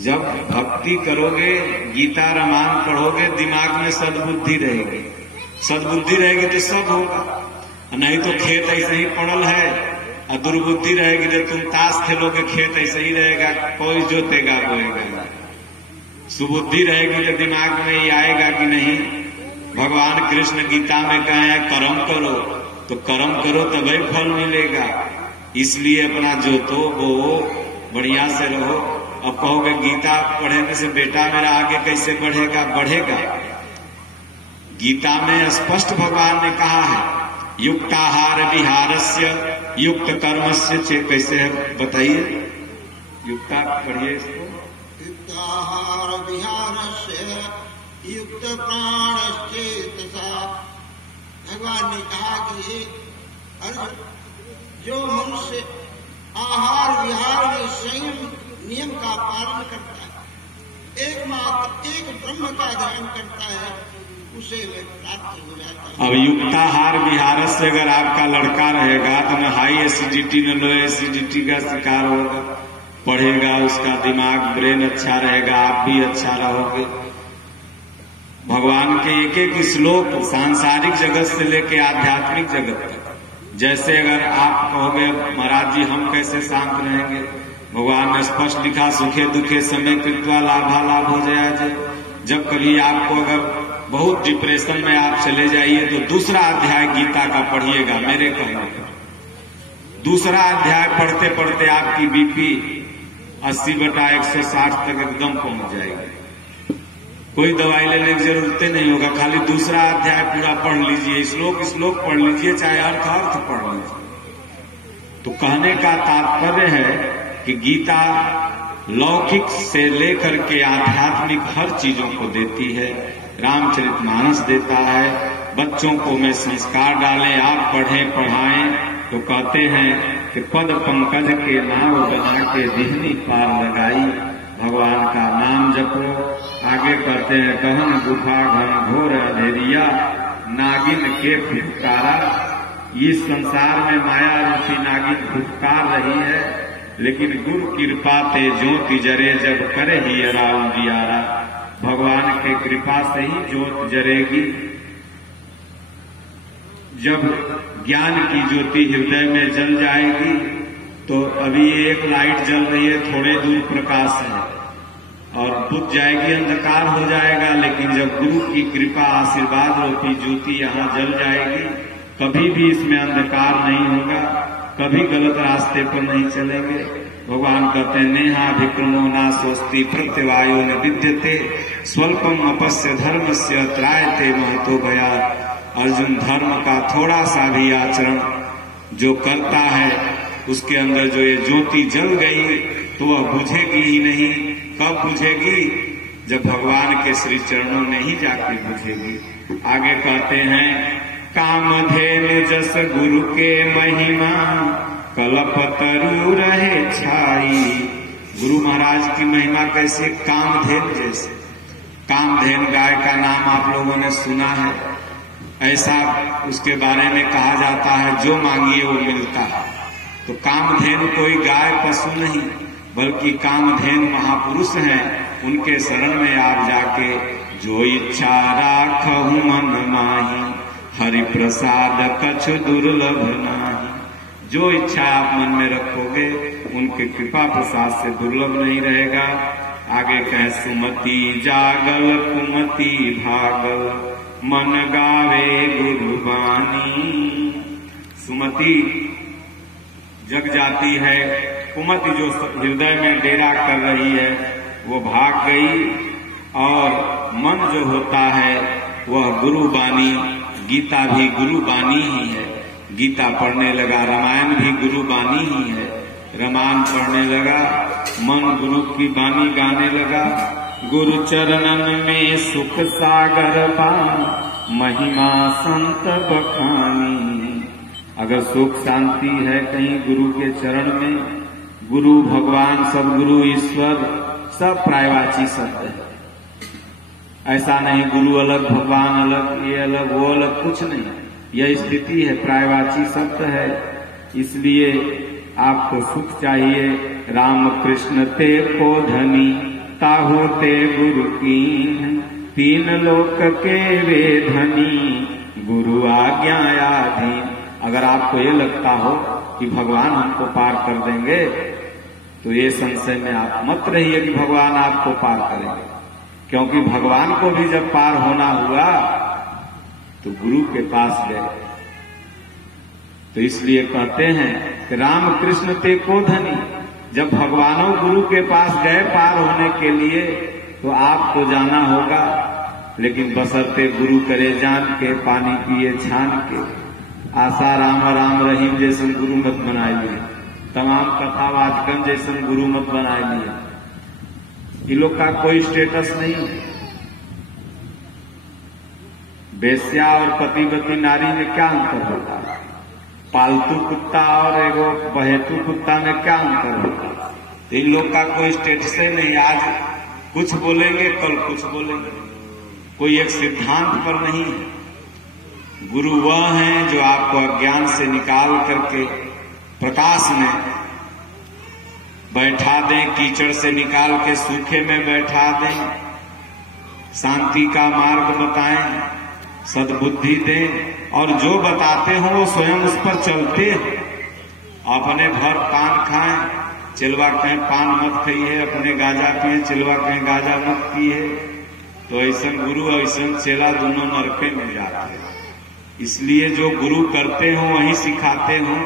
जब भक्ति करोगे, गीता रामायण पढ़ोगे, दिमाग में सद्बुद्धि रहेगी। सद्बुद्धि रहेगी तो सब होगा, नहीं तो खेत ऐसे ही पड़ल है। और दुर्बुद्धि रहेगी तो तुम ताश खेलोगे, खेत ऐसे ही रहेगा, कोई जोतेगा बोएगा। सुबुद्धि रहेगी तो दिमाग में ये आएगा कि नहीं। भगवान कृष्ण गीता में कहे हैं कर्म करो, तो कर्म करो तभी फल मिलेगा। इसलिए अपना जोतो बोओ, बढ़िया से रहो। अब कहोगे गीता पढ़ने से बेटा मेरा आगे कैसे बढ़ेगा, बढ़ेगा। गीता में स्पष्ट भगवान ने कहा है युक्ताहार विहारस्य युक्त कर्मस्य चे, कैसे है बताइए, युक्ता पढ़िए इसको। युक्ताहार विहारस्य युक्त प्राणश्चेतसा। भगवान ने कहा कि अर्जुन, जो मनुष्य आहार विहार में संयम नियम का पालन करता है, एकमात्र एक ब्रह्म का ध्यान करता है, उसे वे प्राप्त हो जाता है। अब युक्ताहार विहार से अगर आपका लड़का रहेगा तो न हाई एसिडिटी न लो एसिडिटी का शिकार होगा, पढ़ेगा, उसका दिमाग ब्रेन अच्छा रहेगा, आप भी अच्छा रहोगे। भगवान के एक एक श्लोक सांसारिक जगत से लेके आध्यात्मिक जगत तक, जैसे अगर आप कहोगे महाराज जी हम कैसे शांत रहेंगे, भगवान ने स्पष्ट लिखा सुखे दुखे समय कृत्वा लाभालाभ हो जाए। जब कभी आपको अगर बहुत डिप्रेशन में आप चले जाइए तो दूसरा अध्याय गीता का पढ़िएगा, मेरे कहने पर। दूसरा अध्याय पढ़ते पढ़ते आपकी बीपी 80/160 तक एकदम पहुंच जाएगी। कोई दवाई लेने की जरूरत नहीं होगा, खाली दूसरा अध्याय पूरा पढ़ लीजिए, श्लोक पढ़ लीजिए, चाहे अर्थ पढ़ लीजिए। तो कहने का तात्पर्य है कि गीता लौकिक से लेकर के आध्यात्मिक हर चीजों को देती है। रामचरितमानस देता है, बच्चों को में संस्कार डालें, आप पढ़ें पढ़ाएं। तो कहते हैं कि पद पंकज के नाव बना के दिहनी पार लगाई, भगवान का नाम जपो। आगे कहते हैं गहन गुफा घन घोर अंधेरिया, नागिन के फुफकारा। इस संसार में माया रूपी नागिन फुफकार रही है, लेकिन गुरु कृपा ते ज्योति जरे जब करे ही राम जियारा। भगवान के कृपा से ही ज्योत जरेगी। जब ज्ञान की ज्योति हृदय में जल जाएगी, तो अभी एक लाइट जल रही है, थोड़े दूर प्रकाश है और बुझ जाएगी, अंधकार हो जाएगा। लेकिन जब गुरु की कृपा आशीर्वाद रूपी ज्योति यहाँ जल जाएगी, कभी भी इसमें अंधकार नहीं होगा, कभी गलत रास्ते पर नहीं चलेंगे। भगवान कहते हैं नेहा विक्रमो ना स्वस्ति प्रत्यवायो न विद्यते, स्वल्पम अपस्य धर्मस्य त्रायते महतो भया। अर्जुन, धर्म का थोड़ा सा भी आचरण जो करता है, उसके अंदर जो ये ज्योति जल गई तो वह बुझेगी ही नहीं। कब बुझेगी? जब भगवान के श्री चरणों में ही जाके बुझेगी। आगे कहते हैं कामधेनु जस गुरु के महिमा, कल्पतरु रहे छाई। गुरु महाराज की महिमा कैसे? कामधेनु जैसे। कामधेनु गाय का नाम आप लोगों ने सुना है। ऐसा उसके बारे में कहा जाता है जो मांगिए वो मिलता है। तो कामधेनु कोई गाय पशु नहीं, बल्कि कामधेनु महापुरुष हैं। उनके शरण में आप जाके जो इच्छा राखहु मन माही, हरि प्रसाद कछु दुर्लभ नाही। जो इच्छा आप मन में रखोगे उनके कृपा प्रसाद से दुर्लभ नहीं रहेगा। आगे कहे सुमति जागल कुमति भागल, मन गावे गुरु बानी। सुमति जग जाती है, कुमति जो हृदय में डेरा कर रही है वो भाग गई, और मन जो होता है वह गुरु बानी। गीता भी गुरु बानी ही है। गीता पढ़ने लगा, रामायण भी गुरु बानी ही है। रामायण पढ़ने लगा, मन गुरु की बानी गाने लगा। गुरु चरणन में सुख सागर पान, महिमा संत बखानी। अगर सुख शांति है कहीं गुरु के चरण में, गुरु भगवान सब गुरु ईश्वर सब प्रायवाची शब्द है। ऐसा नहीं गुरु अलग भगवान अलग, ये अलग वो अलग, कुछ नहीं। यह स्थिति है, प्रायवाची शब्द है। इसलिए आपको सुख चाहिए। राम कृष्ण ते को धनी, ताहो ते गुरु कीन। तीन लोक के वे धनी, गुरु आज्ञायाधीन। अगर आपको ये लगता हो कि भगवान हमको पार कर देंगे, तो ये संशय में आप मत रहिए कि भगवान आपको पार करेंगे। क्योंकि भगवान को भी जब पार होना हुआ तो गुरु के पास गए। तो इसलिए कहते हैं कि राम कृष्ण ते को धनी। जब भगवानों गुरु के पास गए पार होने के लिए, तो आपको जाना होगा। लेकिन बशर्ते गुरु करे जान के, पानी पिए छान के। आशा राम राम रहीम जैसन गुरु मत बनाए लिए, तमाम कथावाचकन जैसन गुरु मत बनाए लिए। इन लोग का कोई स्टेटस नहीं है। वेश्या और पतिवती नारी में क्या अंतर होता है? पालतू कुत्ता और एगो बहेतू कुत्ता में क्या अंतर होता है? इन लोग का कोई स्टेटस नहीं। आज कुछ बोलेंगे, कल कुछ बोलेंगे, कोई एक सिद्धांत पर नहीं है। गुरु वह हैं जो आपको अज्ञान से निकाल करके प्रकाश में बैठा दें, कीचड़ से निकाल के सूखे में बैठा दें, शांति का मार्ग बताएं, सद्बुद्धि दें, और जो बताते हो वो स्वयं उस पर चलते हैं। अपने भर पान खाएं, चिलवा कहें पान मत खाइए, अपने गांजा पिए, चिलवा कहें गांजा मत पिए। तो ऐसा गुरु ऐसा चेला दोनों नरके में जाते हैं। इसलिए जो गुरु करते हो वही सिखाते हो,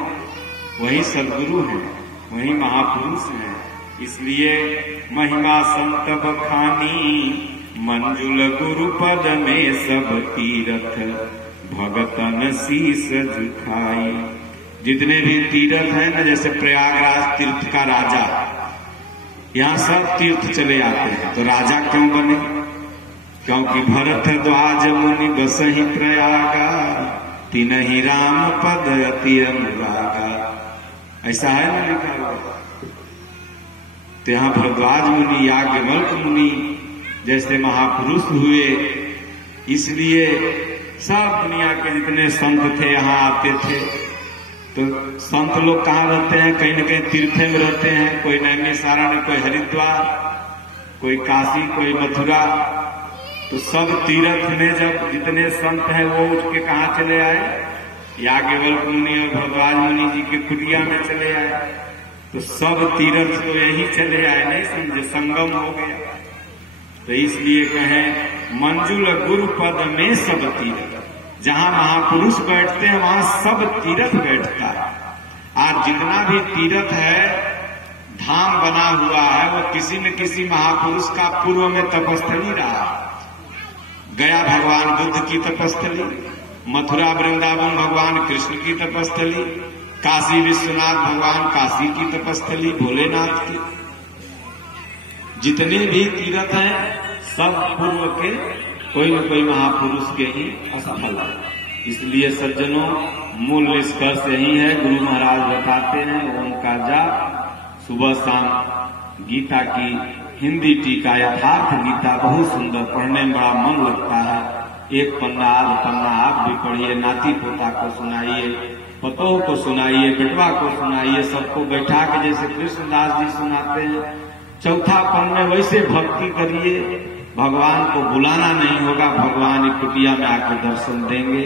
वही सदगुरु हैं, वही महापुरुष हैं। इसलिए महिमा संत बखानी, मंजुल गुरु पद में सब तीरथ, भगतन शीस झुकाई। जितने भी तीर्थ है ना, जैसे प्रयागराज तीर्थ का राजा, यहाँ सब तीर्थ चले आते हैं। तो राजा क्यों बने? क्योंकि भरद्वाज मुनि बसहि प्रयागा, तिनहि राम पद अति अनुरागा। ऐसा है ना लिखा हुआ। तो यहाँ भरद्वाज मुनि, याज्ञवल्क्य मुनि जैसे महापुरुष हुए, इसलिए सब दुनिया के जितने संत थे यहाँ आते थे। तो संत लोग कहाँ रहते हैं? कहीं न कहीं तीर्थे में रहते हैं। कोई नैमिषारण्य, कोई हरिद्वार, कोई काशी, कोई मथुरा। तो सब तीर्थ में जब जितने संत हैं वो उठ के कहाँ चले आए? याज्ञवल्क्य मुनि और भरद्वाज मुनि जी के कुटिया में चले आए। तो सब तीर्थ तो यही चले आए, नहीं समझे? संगम हो गया। तो इसलिए कहें मंजुल गुरु पद में सब तीर्थ। जहां महापुरुष बैठते हैं वहां सब तीर्थ बैठता है। आज जितना भी तीर्थ है, धाम बना हुआ है, वो किसी न किसी महापुरुष का पूर्व में तपस्थली रहा। गया भगवान बुद्ध की तपस्थली, मथुरा वृंदावन भगवान कृष्ण की तपस्थली, काशी विश्वनाथ भगवान काशी की तपस्थली, भोलेनाथ की। जितने भी तीर्थ हैं सब पूर्व के कोई न कोई महापुरुष के ही स्थल है। इसलिए सज्जनों, मूल निष्कर्ष यही है, गुरु महाराज बताते हैं ओम का जाप सुबह शाम। गीता की हिंदी टीका, यथार्थ गीता बहुत सुंदर, पढ़ने में बड़ा मन लगता है। एक पन्ना आध पन्ना आप भी पढ़िए, नाती पोता को सुनाइए, पतोह को सुनाइए, बेटवा को सुनाइए, सबको बैठा के जैसे कृष्णदास जी सुनाते हैं। चौथा पन्ने वैसे भक्ति करिए। भगवान को बुलाना नहीं होगा, भगवान की कुटिया में आकर दर्शन देंगे।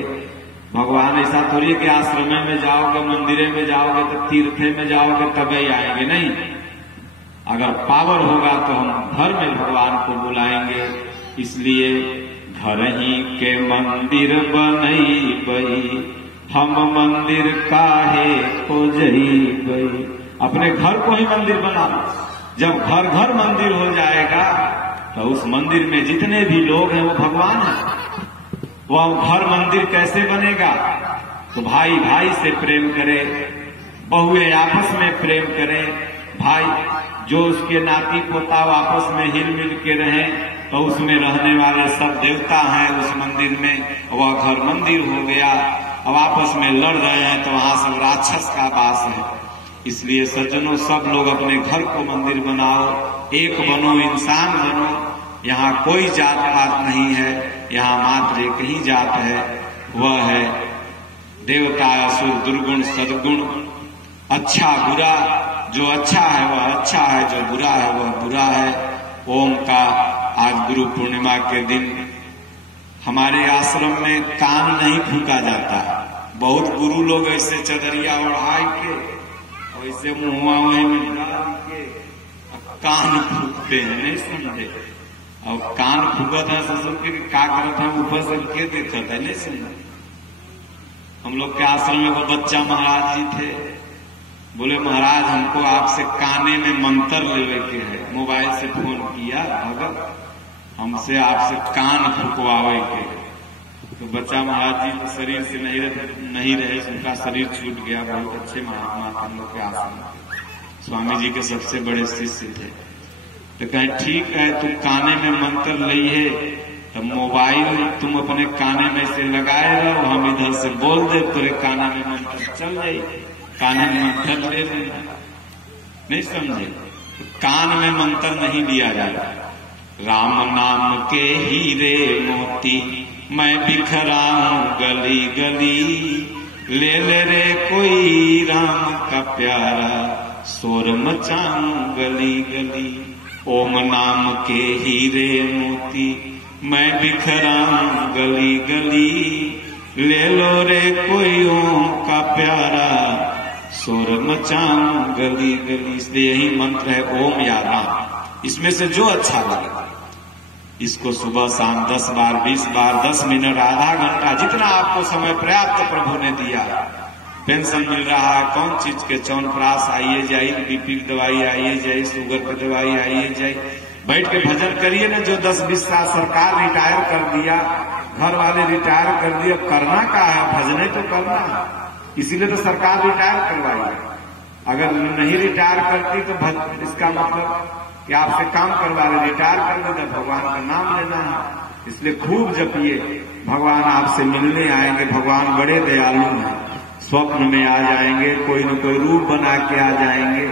भगवान ऐसा थोड़ी है कि आश्रम में जाओगे, मंदिरे में जाओगे, तो तीर्थे में जाओगे तभी आएंगे, नहीं। अगर पावर होगा तो हम घर में भगवान को बुलाएंगे। इसलिए घर ही के मंदिर बनई, हम मंदिर काहे को जई। अपने घर को ही मंदिर बना लो। जब घर घर मंदिर हो जाएगा तो उस मंदिर में जितने भी लोग हैं वो भगवान हैं। वह घर मंदिर कैसे बनेगा? तो भाई भाई से प्रेम करे, बहुएं आपस में प्रेम करें। भाई जो उसके नाती पोता आपस में हिल मिल के रहें, तो उसमें रहने वाले सब देवता हैं उस मंदिर में, वह घर मंदिर हो गया। अब आपस में लड़ रहे हैं तो वहां सब राक्षस का वास है। इसलिए सज्जनों, सब लोग अपने घर को मंदिर बनाओ, एक बनो, इंसान बनो। यहाँ कोई जात पात नहीं है, यहाँ मात्र एक ही जात है, वह है देवता असुर दुर्गुण सद्गुण, अच्छा बुरा। जो अच्छा है वह अच्छा है, जो बुरा है वह बुरा है। ओम का आज गुरु पूर्णिमा के दिन हमारे आश्रम में कान नहीं फूका जाता। बहुत गुरु लोग ऐसे चदरिया ओढ़ाई के और ऐसे मुंहवा वहीं में डाल के कान फूकते हैं, नहीं समझे? और कान फूकत है ससुर के का करत है, ऊपर से के देखत है, नहीं समझे? हम लोग के आश्रम में वो बच्चा महाराज जी थे, बोले महाराज हमको आपसे काने में मंत्र लेवे के है। मोबाइल से फोन किया, भगत हमसे आपसे कान फुकवावे के। तो बच्चा महाराज जी शरीर से नहीं रहे, उनका शरीर छूट गया। बहुत अच्छे महात्मा थे हम लोग के आश्रम में, स्वामी जी के सबसे बड़े शिष्य थे। तो कहे ठीक है, तू काने में मंत्र ली है, तो मोबाइल तुम अपने काने में से लगाए रहो, हम इधर से बोल दे, तेरे काना में मंत्र चल जाए। काने में मंत्र ले लेना, नहीं समझे? तो कान में मंत्र नहीं लिया जाता। राम नाम के हीरे मोती मैं बिखरा हूं गली गली, ले रे कोई राम का प्यारा, शोर मचाऊं गली गली। ओम नाम के हीरे मोती मैं बिखरा हूं गली गली, ले लो रे कोई ओम का प्यारा, शोर मचाऊं गली गली। इसलिए यही मंत्र है ओम या राम। इसमें से जो अच्छा लगे इसको सुबह शाम 10 बार, 20 बार, 10 मिनट, आधा घंटा, जितना आपको समय पर्याप्त प्रभु ने दिया, पेंशन मिल रहा है, कौन चीज के च्यवनप्राश आइए जाए, बीपी की दवाई आइए जाए, शुगर की दवाई आइए जाए। बैठ के भजन करिए ना। जो 10-20 साल सरकार रिटायर कर दिया, घर वाले रिटायर कर दिया, करना क्या है? भजने तो करना है, इसीलिए तो सरकार रिटायर करवाई। अगर नहीं रिटायर करती तो इसका मतलब कि आपसे काम करवा रहे, रिटायर कर देते, भगवान का नाम लेना है। इसलिए खूब जपिए, भगवान आपसे मिलने आएंगे। भगवान बड़े दयालु हैं, स्वप्न में आ जाएंगे, कोई न कोई रूप बना के आ जाएंगे,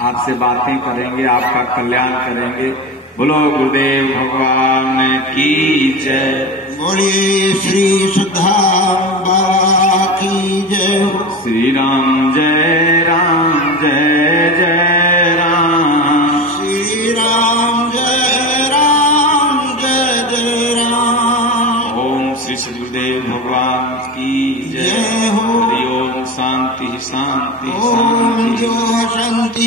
आपसे बातें करेंगे, आपका कल्याण करेंगे। बोलो गुरुदेव भगवान की जय। बोलिए श्री सुधा बाबा की जय। श्री राम जय राम, जय जय राम। श्री राम जय राम, जय जय राम। ओम श्री गुरुदेव भगवान की जय। जय हो। हरि ओम। शांति शांति ओम शांति। जो शांति।